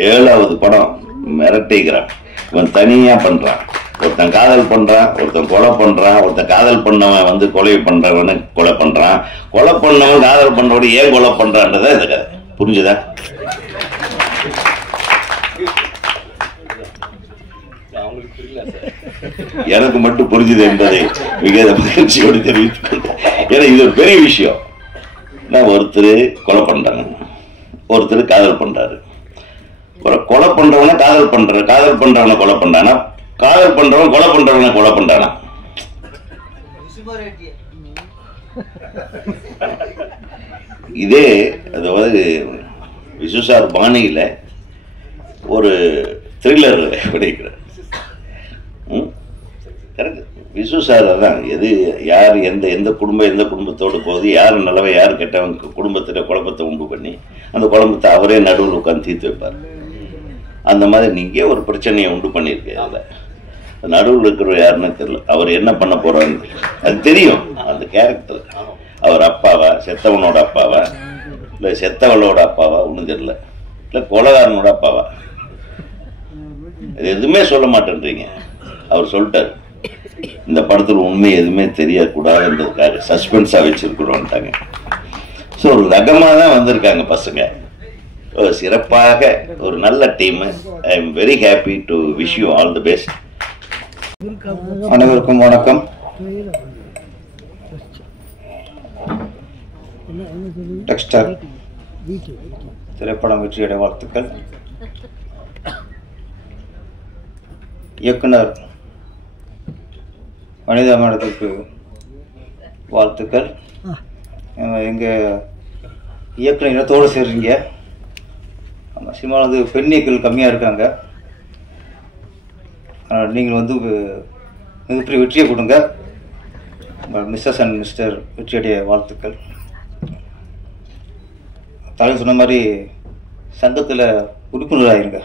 7வது படம். மிரட்டிக்கிறான். இவன் தனியாக பண்ணுறான். ஒருத்தன் காதல் பண்ணுறான், ஒருத்தன் கொலை பண்ணுறான், ஒருத்தன் காதல் பண்ணவன் வந்து கொலை பண்ணுறவன கொலை பண்ணுறான், கொலை பண்ணவன் காதல் பண்ணுறவன் ஏன் கொலை பண்ணுறான்றதா இந்த கதை. புரிஞ்சுதா? எனக்கு மட்டும் புரிஞ்சுது என்பதை மிக மகிழ்ச்சியோடு தெரிவித்துக். ஏன்னா இது ஒரு பெரிய விஷயம். ஒருத்தர் கொலை பண்றாங்க, ஒருத்தர் காதல் பண்றாரு. கொலை பண்றவன காதல் பண்றவன கொலை பண்றானா, காதல் பண்றவன் கொலை பண்றவன கொலை பண்றானா? இதே அதாவது விசுசார் பாணியில ஒரு த்ரில்லர் கிடைக்கிறார். கரெக்ட். விசு சார் அதான் யார் எந்த குடும்பத்தோடு போகுது, யார் நல்லவன் யார் கெட்டவன் குடும்பத்தில் குழப்பத்தை உண்டு பண்ணி அந்த குழப்பத்தை அவரே நடுவில் உட்காந்து தீர்த்து வைப்பார். அந்த மாதிரி நீங்கள் ஒரு பிரச்சனையை உண்டு பண்ணியிருக்கேன். அதில் நடுவில் இருக்கிறவர் யாருன்னு தெரியல. அவர் என்ன பண்ண போறான்னு அது தெரியும். அந்த கேரக்டர் அவர் அப்பாவா, செத்தவனோட அப்பாவா, இல்லை செத்தவளோட அப்பாவா ஒன்றும் தெரியல, இல்லை கொலகாரனோட அப்பாவா, இது எதுவுமே சொல்ல மாட்டேன்றீங்க. அவர் சொல்லிட்டாரு இந்த படத்தில் உண்மை எதுவுமே தெரியக்கூடாதுன்றதுக்காக சஸ்பென்ஸாக வச்சிருக்கிறோன்ட்டாங்க. ஸோ ஒரு ரகமாக தான் வந்திருக்காங்க பசங்க. சிறப்பாக ஒரு நல்ல team. I am very happy to wish you all the best. அனைவருக்கும் வணக்கம். டெக்ஸ்டர் திரைப்படம் வெற்றியடைய வாழ்த்துக்கள். இயக்குனர் வனிதா மேடத்துக்கு வாழ்த்துக்கள். எங்கள் இயக்குனர் இனத்தோடு சேர்றீங்க. நம்ம சினிமாவில் வந்து பெண் இயக்குகள் கம்மியாக இருக்காங்க. நீங்கள் வந்து மிகப்பெரிய வெற்றியை கொடுங்க. மிஸ்ஸஸ் அண்ட் மிஸ்டர் வெற்றியடைய வாழ்த்துக்கள். தலைவர் சொன்ன மாதிரி சங்கத்தில் உறுப்பினராயிருங்க.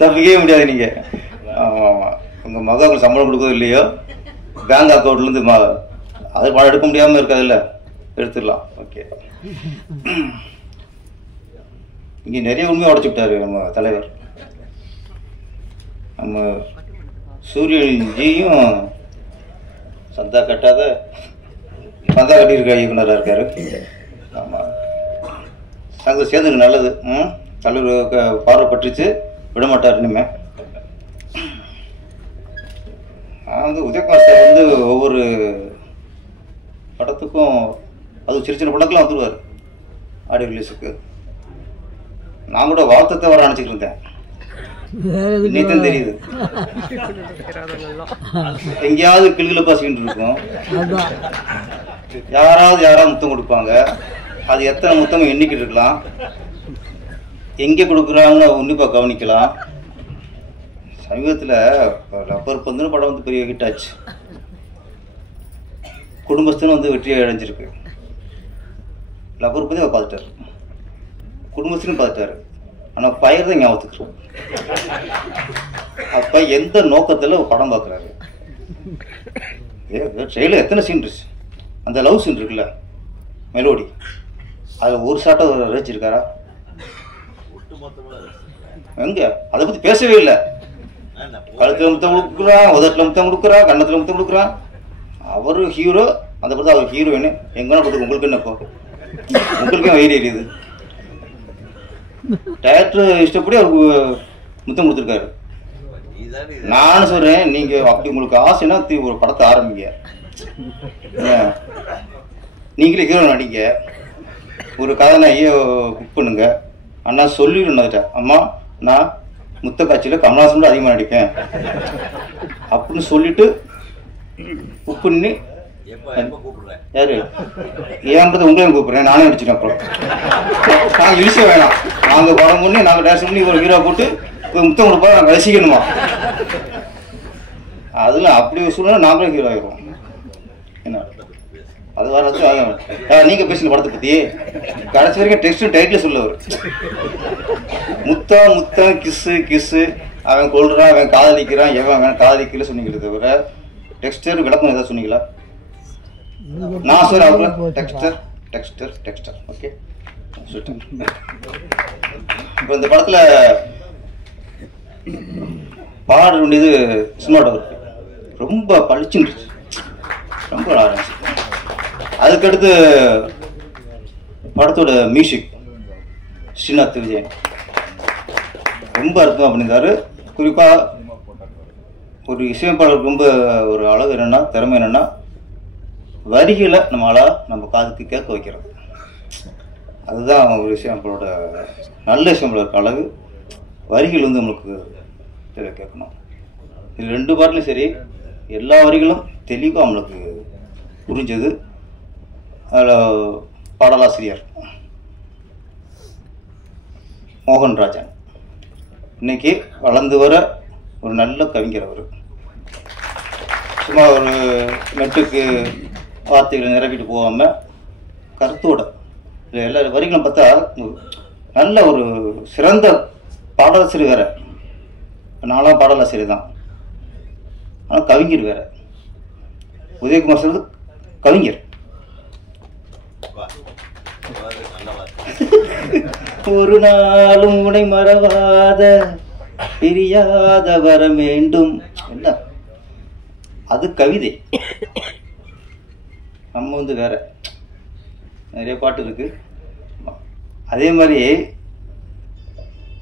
தப்பிக்கவே முடியாது. நீங்கள் உங்கள் மகளுக்கு சம்பளம் கொடுக்கறது இல்லையோ பேங்க் அக்கௌண்ட்லேருந்து அது பணம் எடுக்க முடியாமல் இருக்காதுல்ல, எடுத்துடலாம். ஓகே. இங்கே நிறைய உண்மையை உடச்சு விட்டாரு நம்ம தலைவர். நம்ம சூரியன்ஜியும் சந்தா கட்டாத சந்தா கட்டியிருக்க இயக்குனராக இருக்காரு. ஆமாம், சங்கம் சேர்ந்துக்கு நல்லது. தலைவர் பார்வைப்பட்டுச்சு விடமாட்டார் இனிமே. வந்து உதயகுமார் சார் வந்து ஒவ்வொரு படத்துக்கும் அது சின்ன சின்ன படத்துக்குலாம் வந்துடுவார் ஆடியோ ரிலீஸுக்கு. நான் கூட வாழ்த்தத்தை வர நினச்சிக்கிட்டு இருந்தேன். இன்னைக்கு தெரியுது எங்கேயாவது கிளுகில பாசிக்கிட்டு இருக்கும். யாராவது முத்தம் கொடுப்பாங்க. அது எத்தனை முத்தம் எண்ணிக்கிட்டு இருக்கலாம், எங்கே கொடுக்குறாங்கன்னு உன்னிப்பாக கவனிக்கலாம். சமீபத்தில் ரப்பர் பந்துன்னு படம் வந்து பெரிய ஹிட் ஆச்சு. குடும்பஸ்தனும் வந்து வெற்றியை அடைஞ்சிருக்கு. ரப்பர் பந்து அவர் பார்த்துட்டாரு, குடும்பஸ்தனும் பார்த்துட்டாரு. ஆனால் பயிர் தான் ஞாபகத்துக்கு. அப்போ எந்த நோக்கத்தில் படம் பார்க்குறாரு? ட்ரெயிலில் எத்தனை சீன் இருந்துச்சு. அந்த லவ் சீன் இருக்குல்ல, மெலோடி, அதில் ஒரு ஷாட்டை ரசிச்சிருக்காரா? எங்க அதை பற்றி பேசவே இல்லை. கழுத்துல முத்தம் கொடுக்குறான், உதட்டில் முத்தம் கொடுக்குறான், கன்னத்தில் முத்தம் கொடுக்குறான். அவரு ஹீரோ, அந்த படத்தை அவர் ஹீரோயின். எங்கன்னா கொடுத்து உங்களுக்கு என்னப்போ, உங்களுக்கே வயிறு எரியுது. டேரக்டர் இஷ்டப்படி அவருக்கு முத்தம் கொடுத்துருக்காரு. நானும் சொல்றேன், நீங்க அப்படி உங்களுக்கு ஆசைன்னா ஒரு படத்தை ஆரம்பிங்க, நீங்களே ஹீரோ நடிங்க, ஒரு கதாநாயகியை புக் பண்ணுங்க. அண்ணா சொல்லிடணும், அம்மா நான் முத்த காட்சியில் கமலஹாசன் அதிகமாக நடிப்பேன் அப்படின்னு சொல்லிட்டு புக் பண்ணி. யாரு ஏன்றது உங்களையும் கூப்பிடுறேன், நானே நடிச்சிட்டேன். அப்புறம் நாங்கள் இழிச்ச வேணாம், நாங்கள் படம் பண்ணி நாங்கள் டேரக்ட் பண்ணி ஒரு ஹீரோ போட்டு முத்தம் கொடுப்பா நாங்கள் ரசிக்கணுமா? அதில் அப்படி சூழ்நிலை நாங்களே ஹீரோ ஆகிடுவோம். என்ன அது வர நீங்க பேசுன படத்தை பத்தி கடைசி வரைக்கும் டெக்ஸ்ட் டைட்டில் சொல்லவர். முத்தம் முத்தம் கிஸ்ஸு கிஸ்ஸு, அவன் கொள்றான், அவன் காதலிக்கிறான், எவன் அவன் காதலிக்கல சொன்னீங்களே தவிர டெக்ஸ்டர் விளக்கம் ஏதாவது சொன்னீங்களா? நான் சார் அவங்க டெக்ஸ்டர் டெக்ஸ்டர் டெக்ஸ்டர். ஓகே, இப்போ இந்த படத்துல பாட வேண்டியது சினிமாட்டோகிராஃபி ரொம்ப பளிச்சுன்னு, ரொம்ப நல்லா இருந்துச்சு. அதுக்கடுத்து படத்தோட மியூசிக் ஸ்ரீநாத் விஜயன் ரொம்ப அர்த்தம் பண்ணியிருந்தாரு. குறிப்பாக ஒரு இசையமைப்பாளருக்கு ரொம்ப ஒரு அழகு என்னென்னா, திறமை என்னென்னா, வரிகளை நம்ம காதுக்கு கேட்க வைக்கிறது. அதுதான் ஒரு இசையமைப்பாளோட நல்ல இசையமைப்பாளருக்கு அழகு. வரிகள் வந்து நம்மளுக்கு தெளிவாக கேட்கணும். இது ரெண்டு பாட்டிலும் சரி, எல்லா வரிகளும் தெளிவாக நம்மளுக்கு புரிஞ்சது. அதில் பாடலாசிரியர் மோகன்ராஜன் இன்னைக்கு வளர்ந்து வர ஒரு நல்ல கவிஞர். அவர் சும்மா ஒரு மெட்டுக்கு வார்த்தைகளை நிரப்பிட்டு போகாமல் கருத்தோட எல்லா வரிகளும் பார்த்தா நல்ல ஒரு சிறந்த பாடலாசிரியர் வேற. நான்லாம் பாடலாசிரியர் தான், ஆனால் கவிஞர் வேற. உதயகுமார் சார் கவிஞர். ஒரு நாளும் உனை மறவாத பிரியாத வர வேண்டும் என்ன, அது கவிதை. நம்ம வேற நிறைய பாட்டு இருக்கு. அதே மாதிரி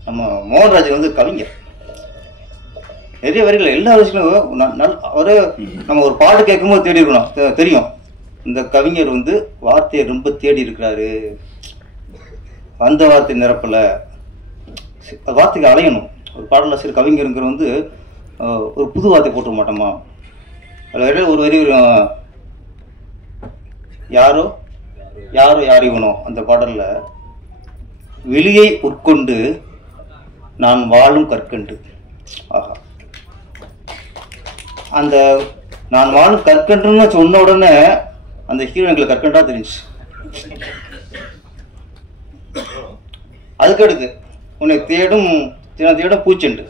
நம்ம மோகன்ராஜன் கவிஞர், நிறைய வரிகள் எல்லா விஷயங்களும் ஒரு நம்ம ஒரு பாட்டு கேட்கும்போது தேடி இருக்கணும் தெரியும். இந்த கவிஞர் வார்த்தையை ரொம்ப தேடி இருக்கிறாரு, அந்த வார்த்தை நிரப்பல, வார்த்தைக்கு அலையணும். ஒரு பாடலாசிரியர் கவிஞருங்கிற ஒரு புது வார்த்தை போட்டுக்க மாட்டோமா. அதில் ஒரு வரி யாரோ யாரோ யாரிவனும் அந்த பாடல்ல வெளியை உட்கொண்டு நான் வாழும் கற்கண்டு. ஆஹா, அந்த நான் வாழும் கற்கண்டுன்னு சொன்ன உடனே அந்த ஹீரோ எங்களுக்கு கற்கண்டா தெரிஞ்சு. அதுக்கடுத்து உன்னை தேடும் தேடும் பூச்செண்டு.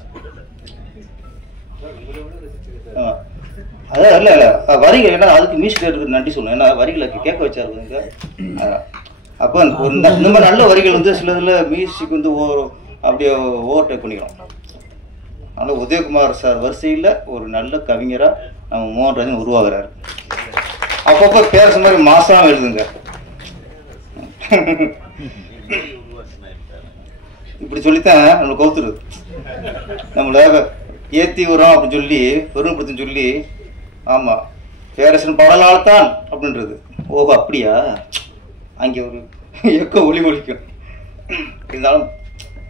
அதான் இல்லை இல்லை வரிகள், ஏன்னா அதுக்கு மியூசிக் டேரக்டருக்கு நன்றி சொல்லணும். ஏன்னா வரிகளை கேட்க வச்சாரு. அப்போ இந்த மாதிரி நல்ல வரிகள் சிலதுல மியூசிக் அப்படியே ஓவர் டேக் பண்ணிக்கிறோம். அதனால் உதயகுமார் சார் வரிசையில் ஒரு நல்ல கவிஞராக நம்ம மோகன்ராஜன் உருவாகிறாரு. அப்பப்போ பேசுற மாதிரி மாசம் எழுதுங்க. இப்படி சொல்லித்தான் நம்மளுக்கு கவுத்துருது. நம்மள ஏத்தி வரோம் அப்படின்னு சொல்லி பெருமைப்படுத்துன்னு சொல்லி, ஆமாம் பேரரசன் பாடலால் தான் அப்படின்றது. ஓஹோ அப்படியா, அங்கே ஒரு எக்க ஒளி ஒலிக்கும். இருந்தாலும்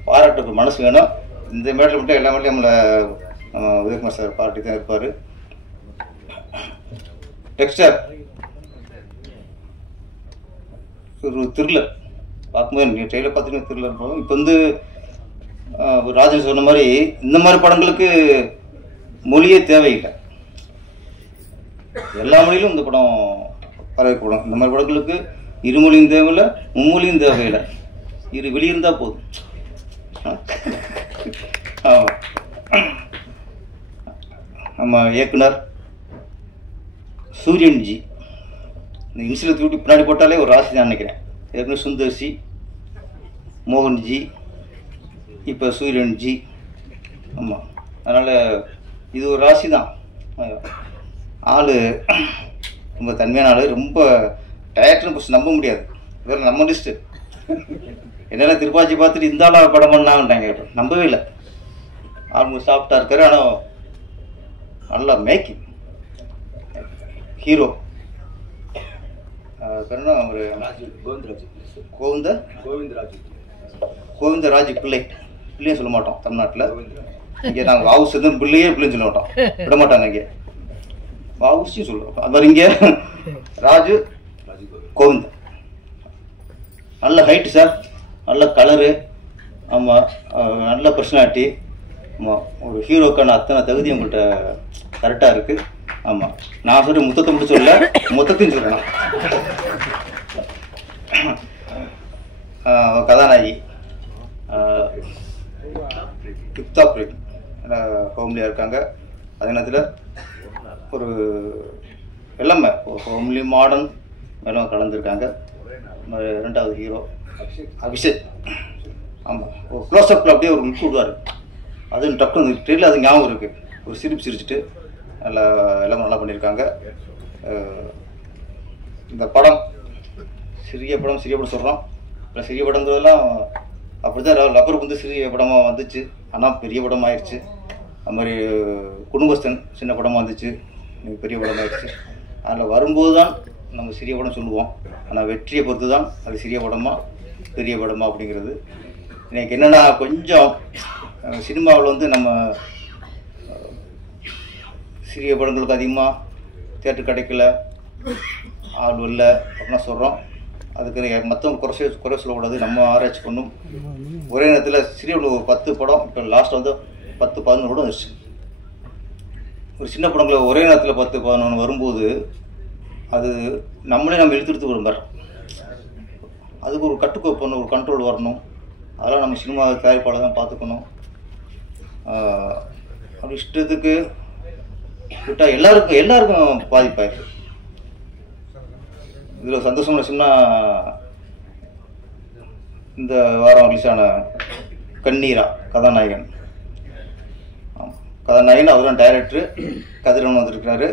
பாராட்ட மனசு வேணும். இந்த மேட்டில் மட்டும் எல்லா மேட்லையும் நம்ம உதயகுமார் சார் பாராட்டி தான் இருப்பார். டெக்ஸ்டர் ஒரு த்ரில்லர் பார்க்கும்போது நீங்கள் ட்ரெயிலர் பார்த்துட்டு த்ரில்லர் போகும். இப்போ ராஜன் சொன்ன மாதிரி இந்த மாதிரி படங்களுக்கு மொழியே தேவையில்லை, எல்லா மொழியிலும் இந்த படம் பரவிக்கப்படும். இந்த மாதிரி படங்களுக்கு இருமொழியும் தேவையில்லை, மும்மொழியும் தேவையில்லை, இரு வெளியிருந்தால் போதும். ஆமாம், நம்ம இயக்குனர் சூரியன்ஜி இந்த இன்சில் தூட்டி பின்னாடி போட்டாலே ஒரு ராசி தான் நினைக்கிறேன். ஏற்கனவே சுந்தர்சி, மோகன்ஜி, இப்போ சூரியன்ஜி. ஆமாம், அதனால் இது ஒரு ராசி தான். ஆள் ரொம்ப தன்மையான ஆள், ரொம்ப டயர்ட்னு ஃபஸ்ட் நம்ப முடியாது. வேறு நம்ம லிஸ்ட்டு என்னென்ன திருப்பாச்சி பார்த்துட்டு இந்த ஆளாக படம் பண்ணாங்கட்டாங்க, நம்பவே இல்லை. ஆல்மோஸ்ட் சாஃப்டாக இருக்காரு, ஆனால் நல்லா மேக்கிங். ஹீரோ ஒரு கோவிந்தராஜ் பிள்ளையே சொல்ல மாட்டோம் தமிழ்நாட்டில். இங்கே நாங்கள் வாவு செந்தன் பிள்ளையே பிள்ளைன்னு சொல்ல மாட்டோம், விட மாட்டாங்க. இங்கே வாவுசியும் சொல்லுவோம். அது மாதிரி இங்கே ராஜு கோவிந்த் நல்ல ஹைட்டு சார், நல்ல கலரு. ஆமாம், நல்ல பர்சனாலிட்டி. ஆமாம், ஒரு ஹீரோக்கான அத்தனை தகுதி உங்கள்கிட்ட கரெக்டாக இருக்குது. ஆமாம், நான் சொல்ற முத்தத்தை மட்டும் சொல்ல, மொத்தத்தையும் சொல்கிறேன். கதாநாயகி யுக்தா பிரேம் ஹோம்லியாக இருக்காங்க. அதே நேரத்தில் ஒரு எல்லாமே ஹோம்லி மாடர்ன் எல்லாம் கலந்துருக்காங்க. ரெண்டாவது ஹீரோ அபிஷேக். ஆமாம், ஒரு க்ளோஸ்அப்பில் அப்படியே ஒரு லுக் விடுவார். அது டக்குன்னு ட்ரெயிலில் அது ஞாபகம் இருக்குது. ஒரு சிரிச்சிட்டு எல்லாம் நல்லா பண்ணியிருக்காங்க. இந்த படம் சிறிய படம் சொல்கிறோம். இல்லை சிறிய படங்கிறதெல்லாம் அப்படி தான் லப்பருக்கு சிறிய படமாக வந்துச்சு, ஆனால் பெரிய படம் ஆயிடுச்சு. அது மாதிரி குடும்பஸ்தன் சின்ன படமாக வந்துச்சு, பெரிய படம் ஆயிடுச்சு. அதில் வரும்போது தான் நம்ம சிறிய படம் சொல்லுவோம், ஆனால் வெற்றியை பொறுத்து தான் அது சிறிய படமா பெரிய படமா அப்படிங்கிறது. எனக்கு என்னென்னா கொஞ்சம் சினிமாவில் நம்ம சிறிய படங்களுக்கு அதிகமாக தேட்டர் கிடைக்கல, ஆள் இல்லை அப்படின்னா சொல்கிறோம். அதுக்கு மற்றவங்க குறை சொல்லக்கூடாது, நம்ம ஆராய்ச்சி பண்ணும். ஒரே நேரத்தில் சிறிய ஒரு 10 படம், இப்போ லாஸ்ட் 10-11 படம் வந்துருச்சு. ஒரு சின்ன படங்களை ஒரே நேரத்தில் 10-11 வரும்போது அது நம்மளே நம்ம இழுத்து விரும்புகிறோம். அதுக்கு ஒரு கட்டுக்கோப்பு, ஒரு கண்ட்ரோல் வரணும். அதெல்லாம் நம்ம சினிமா தயாரிப்பாளர் தான் பார்த்துக்கணும். அவர் இஷ்டத்துக்கு விட்டால் எல்லாருக்கும் பாதிப்பாயிருக்கு. இதில் சந்தோஷமான விஷயம்னா இந்த வாரம் ரிலீஸ் ஆன கண்ணீரா கதாநாயகன். ஆமாம், கதாநாயகன் அவர் தான் டைரக்டரு, கதிரவன் வந்திருக்கிறாரு.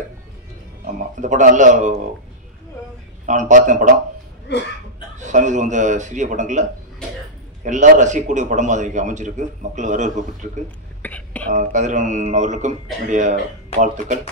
ஆமாம், இந்த படம் நல்ல நான் பார்த்தேன் படம். சமீபத்தில் வந்த சிறிய படங்களில் எல்லாரும் ரசிக்கக்கூடிய படமாக அது அமைஞ்சிருக்கு, மக்கள் வரவேற்பு பெற்றிருக்கு. கதிரவன் அவர்களுக்கும் என்னுடைய வாழ்த்துக்கள்.